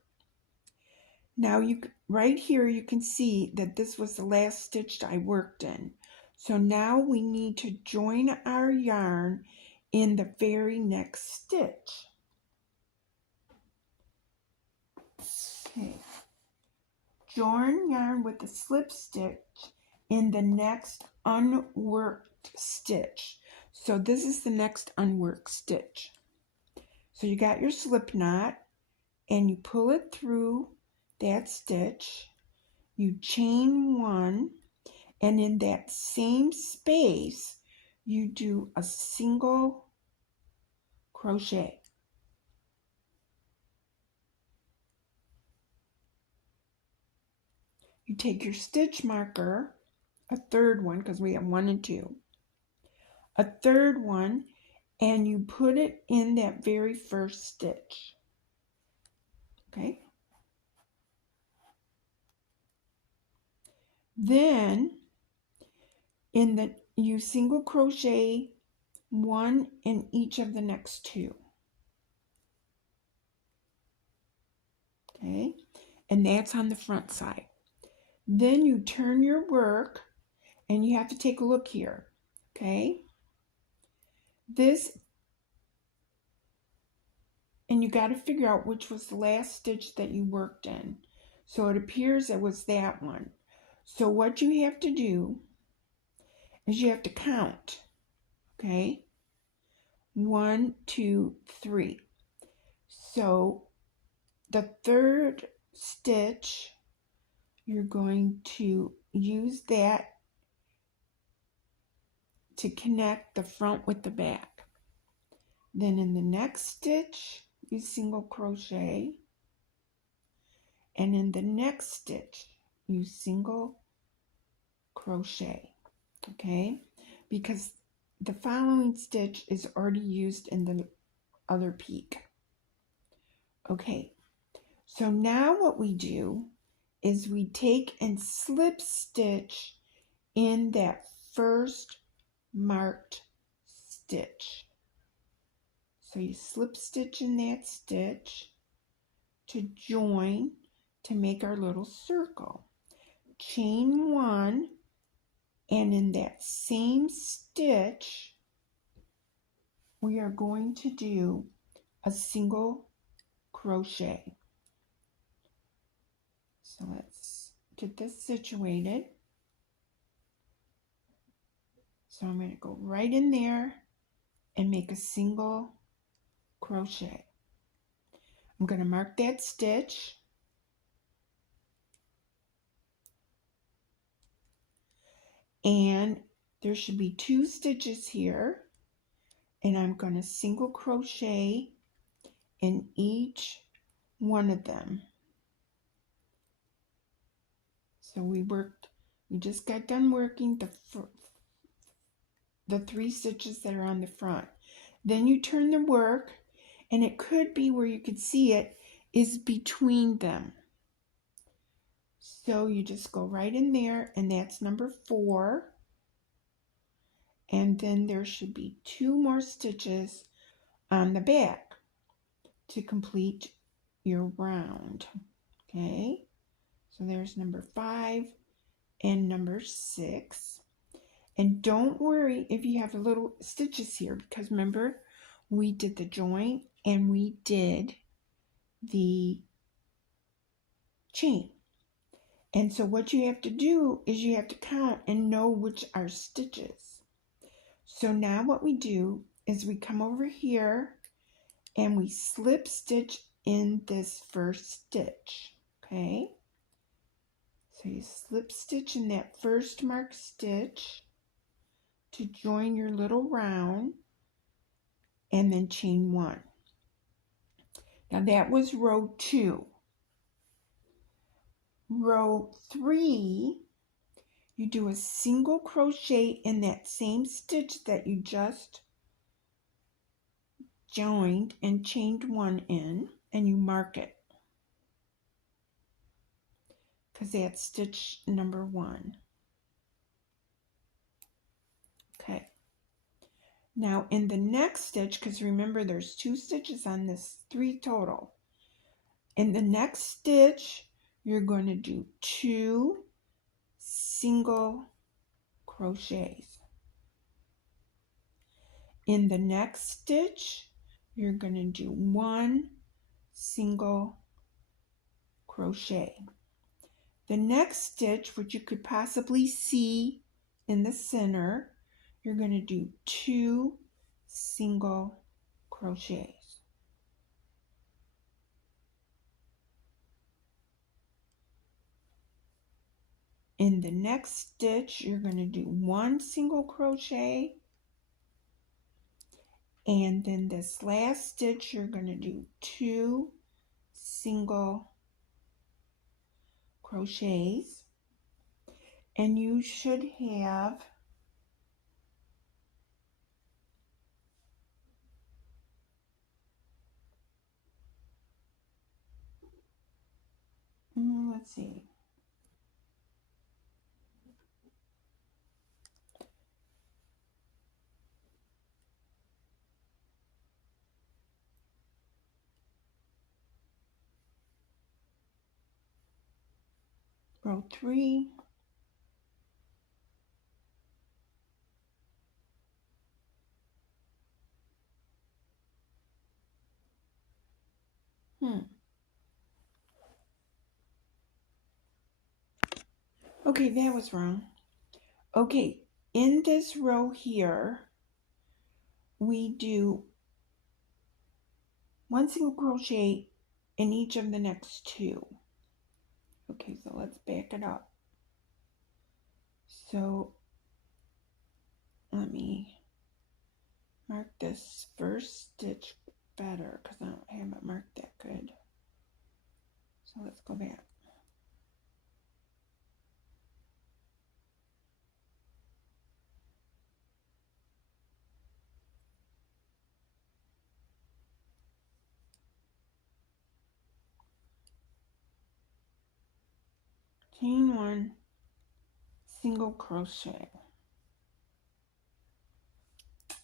Now right here you can see that this was the last stitch I worked in. So now we need to join our yarn in the very next stitch. Okay. Join yarn with the slip stitch in the next unworked stitch. So this is the next unworked stitch. So you got your slip knot and you pull it through that stitch, you chain one, and in that same space you do a single crochet. You take your stitch marker, a third one, because we have 1 and 2, a third one, and you put it in that very first stitch. Okay. Then you single crochet 1 in each of the next 2. Okay, and that's on the front side. Then you turn your work, and you have to take a look here. Okay, and you got to figure out which was the last stitch that you worked in. So it appears it was that one. So what you have to do is you have to count. Okay, 1, 2, 3. So the third stitch, you're going to use that to connect the front with the back. Then in the next stitch, you single crochet, and in the next stitch, you single crochet. Okay, because the following stitch is already used in the other peak. Okay, so now what we do is we take and slip stitch in that first marked stitch. So you slip stitch in that stitch to join to make our little circle. Chain 1, and in that same stitch we are going to do a single crochet. So let's get this situated. So I'm going to go right in there and make a single crochet. I'm going to mark that stitch, and there should be 2 stitches here, and I'm going to single crochet in each one of them. So we just got done working the 3 stitches that are on the front. Then you turn the work, and it could be where you could see it is between them. So you just go right in there, and that's number 4. And then there should be 2 more stitches on the back to complete your round. Okay, so there's number 5 and number 6. And don't worry if you have little stitches here, because remember, we did the joint and we did the chain. And so what you have to do is you have to count and know which are stitches. So now what we do is we come over here and we slip stitch in this first stitch, okay? So you slip stitch in that first marked stitch to join your little round, and then chain 1. Now that was row 2. Row 3, you do a single crochet in that same stitch that you just joined and chained 1 in, and you mark it because that's stitch number 1. Okay. Now in the next stitch, because remember there's 2 stitches on this, 3 total. In the next stitch, you're going to do 2 single crochets. In the next stitch, you're going to do 1 single crochet. The next stitch, which you could possibly see in the center, you're going to do 2 single crochets. In the next stitch, you're going to do 1 single crochet, and then this last stitch, you're going to do 2 single crochets, and you should have let's see, row 3, okay, that was wrong. Okay, in this row here, we do 1 single crochet in each of the next 2. Okay, so let's back it up. So let me mark this first stitch better because I don't have it marked that good. So let's go back. Chain 1 single crochet.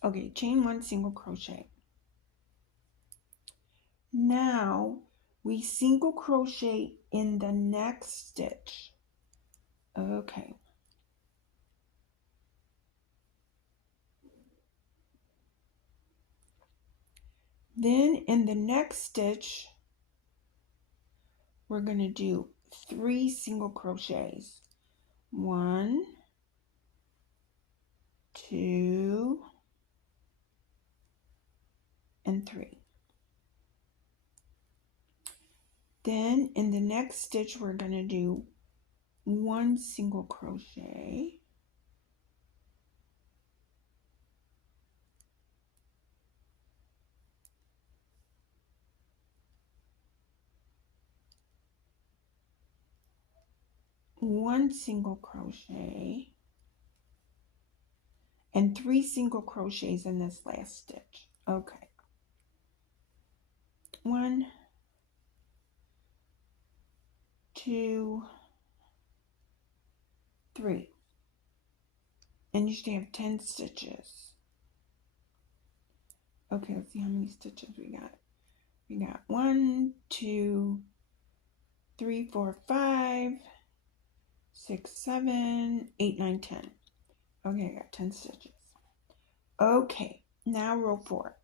Okay, chain 1 single crochet. Now we single crochet in the next stitch. Okay. Then in the next stitch, we're going to do 3 single crochets. 1, 2, and 3. Then in the next stitch, we're going to do 1 single crochet. One single crochet and 3 single crochets in this last stitch. Okay. 1, 2, 3. And you should have 10 stitches. Okay, let's see how many stitches we got. We got 1, 2, 3, 4, 5, 6, 7, 8, 9, 10. Okay, I got 10 stitches. Okay, now row 4.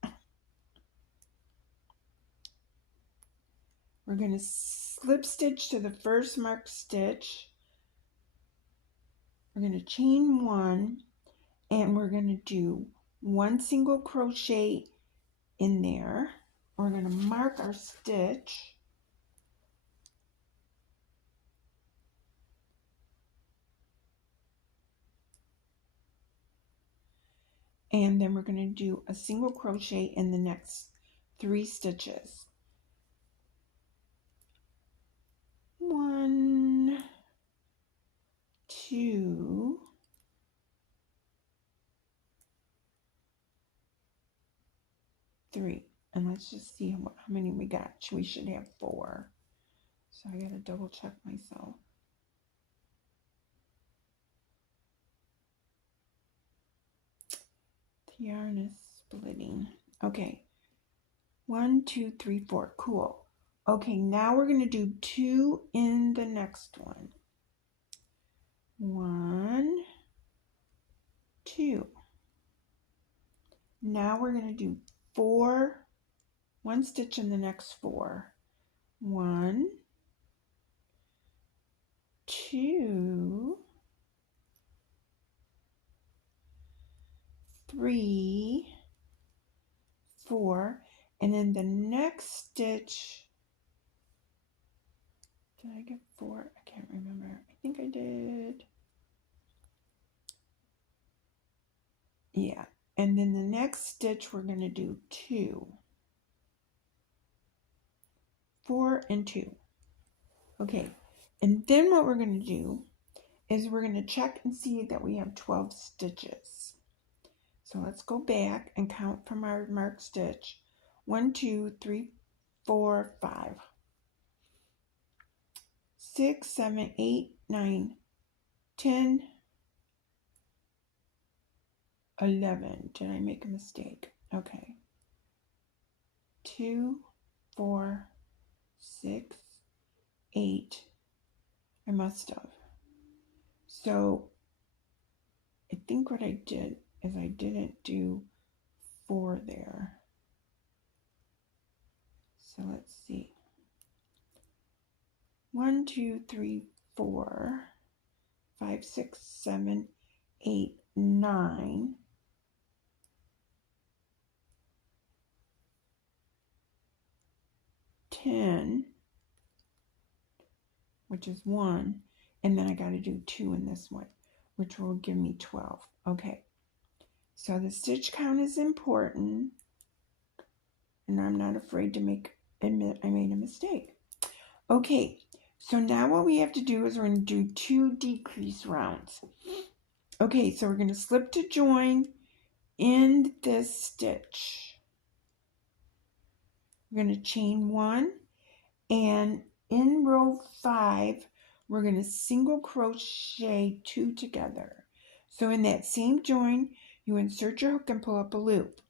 We're going to slip stitch to the first marked stitch we're going to chain 1, and we're going to do 1 single crochet in there. We're going to mark our stitch. And then we're going to do a single crochet in the next 3 stitches. 1, 2, 3. And let's just see how many we got. We should have 4. So I got to double check myself. The yarn is splitting. Okay. 1, 2, 3, 4. Cool. Okay, now we're going to do 2 in the next one. 1, 2. Now we're going to do 4, 1 stitch in the next 4. 1, 2, 3, 4, and in the next stitch, did I get 4? I can't remember. I think I did. Yeah, and then the next stitch we're going to do 2. 4 and 2. Okay, and then what we're going to do is we're going to check and see that we have 12 stitches. So let's go back and count from our marked stitch. 1, 2, 3, 4, 5, 6, 7, 8, 9, 10, 11. Did I make a mistake? Okay. 2, 4, 6, 8. I must have. So I think what I did is I didn't do 4 there. So let's see. 1, 2, 3, 4, 5, 6, 7, 8, 9. 10, which is 1, and then I got to do 2 in this one, which will give me 12. Okay, so the stitch count is important, and I'm not afraid to admit I made a mistake. Okay, so now what we have to do is we're going to do 2 decrease rounds. Okay, so we're going to slip to join in this stitch. We're going to chain 1, and in row 5 we're going to single crochet 2 together. So in that same join you insert your hook and pull up a loop.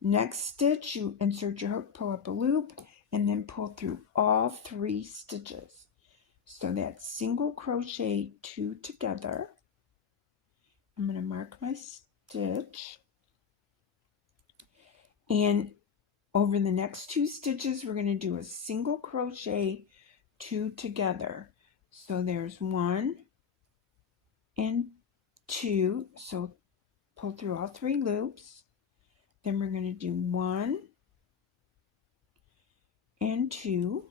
Next stitch you insert your hook, pull up a loop, and then pull through all 3 stitches. So that's single crochet 2 together. I'm going to mark my stitch, and over the next 2 stitches we're going to do a single crochet 2 together. So there's 1 and 2, so pull through all 3 loops. Then we're going to do 1 and 2,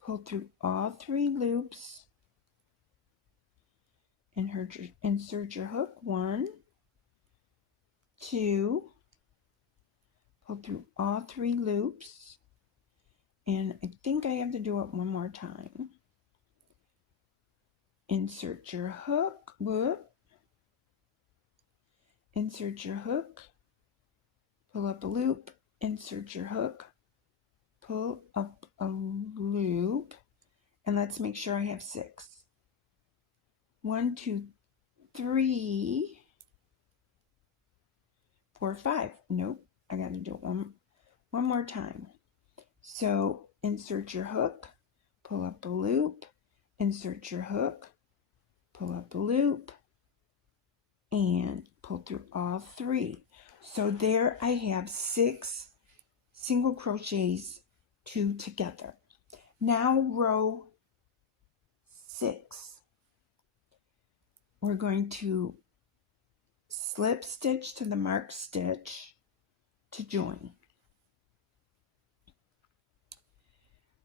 pull through all 3 loops, and insert your hook. 1, 2, pull through all 3 loops, and I think I have to do it one more time. Insert your hook, whoop, insert your hook, pull up a loop, insert your hook, pull up a loop, and let's make sure I have 6. 1, 2, 3, 4, 5. Nope, I got to do it one more time. So insert your hook, pull up a loop, insert your hook, pull up a loop, and pull through all 3. So there I have 6 single crochets 2 together. Now row 6. we're going to slip stitch to the marked stitch to join.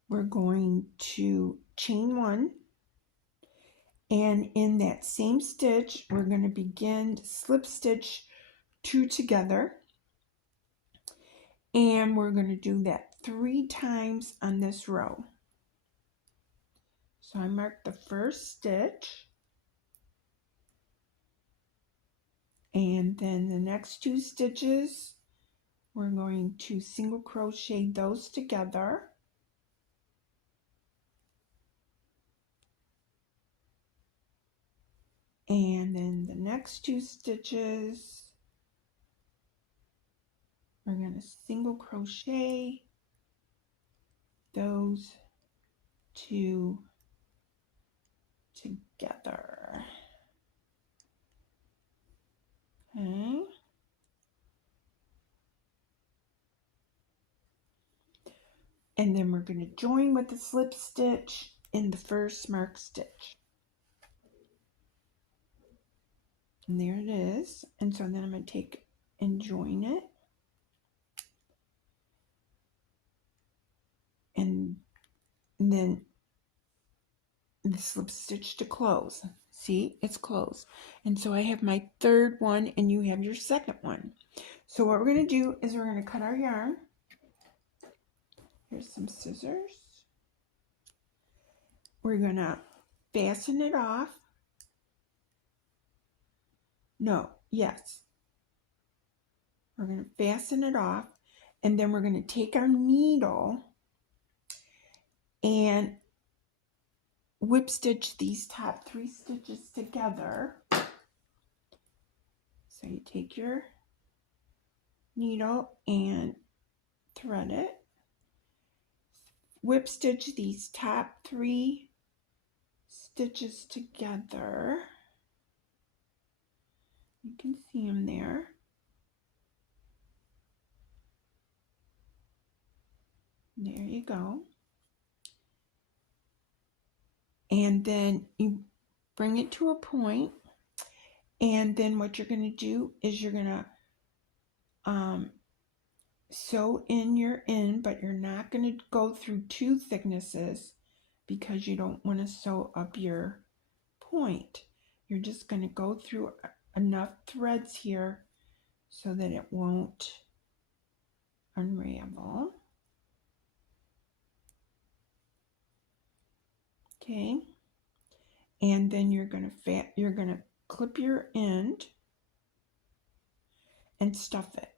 We're going to chain 1, and in that same stitch we're going to begin to slip stitch 2 together, and we're going to do that 3 times on this row. So I marked the first stitch, and then the next 2 stitches we're going to single crochet those together, and then the next 2 stitches we're going to single crochet those 2 together. Okay. And then we're going to join with the slip stitch in the first marked stitch. And there it is. And so then I'm going to take and join it. And then the slip stitch to close. See, it's closed. And so I have my third one and you have your second one. So what we're going to do is we're going to cut our yarn. Here's some scissors. We're going to fasten it off. No, yes. We're going to fasten it off, and then we're going to take our needle and whip stitch these top 3 stitches together. So you take your needle and thread it. Whip stitch these top 3 stitches together. You can see them there. There you go. And then you bring it to a point, and then what you're going to do is you're going to sew in your end, but you're not going to go through 2 thicknesses because you don't want to sew up your point. You're just going to go through enough threads here so that it won't unravel. Okay, and then you're going to clip your end and stuff it.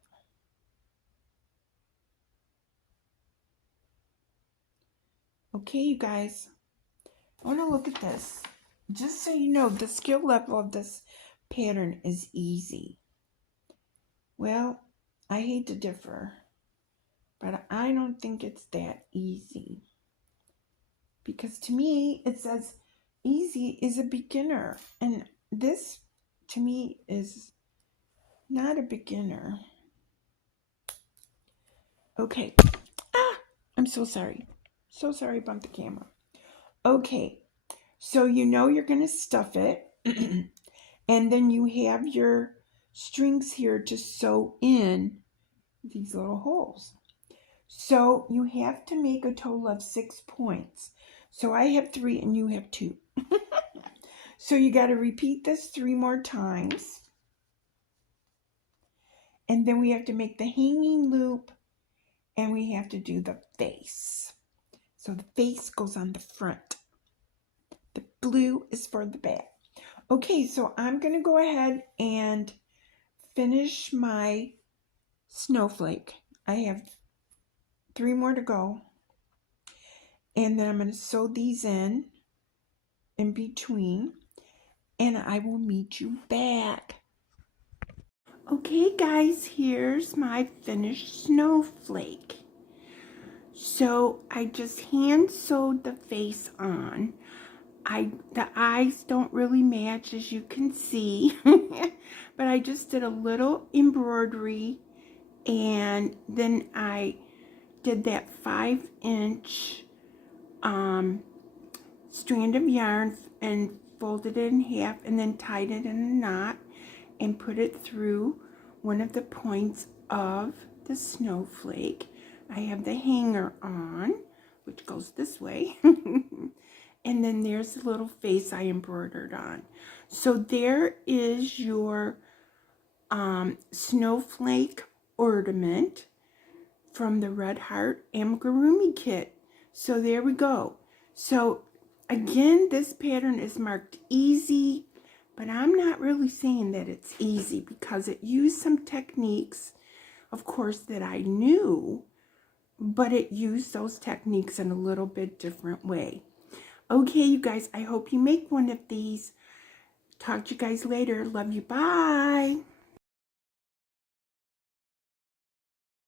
Okay, you guys, I want to look at this. Just so you know, the skill level of this pattern is easy. Well, I hate to differ, but I don't think it's that easy. Because to me, it says easy is a beginner. And this, to me, is not a beginner. Okay. I'm so sorry. So sorry about the camera. Okay. So you know you're going to stuff it. And then you have your strings here to sew in these little holes. So you have to make a total of 6 points. So I have 3 and you have 2. So you got to repeat this 3 more times. And then we have to make the hanging loop, and we have to do the face. So the face goes on the front. The blue is for the back. Okay, so I'm going to go ahead and finish my snowflake. I have 3 more to go. And then I'm going to sew these in between, and I will meet you back. Okay guys, here's my finished snowflake. So I just hand sewed the face on. The eyes don't really match, as you can see, but I just did a little embroidery, and then I did that 5-inch strand of yarn and folded it in half and then tied it in a knot and put it through one of the points of the snowflake. I have the hanger on, which goes this way. And then there's the little face I embroidered on. So there is your snowflake ornament from the Red Heart Amigurumi kit. So there we go. So again, this pattern is marked easy, but I'm not really saying that it's easy because it used some techniques, of course, that I knew, but it used those techniques in a little bit different way. Okay, you guys, I hope you make one of these. Talk to you guys later. Love you. Bye.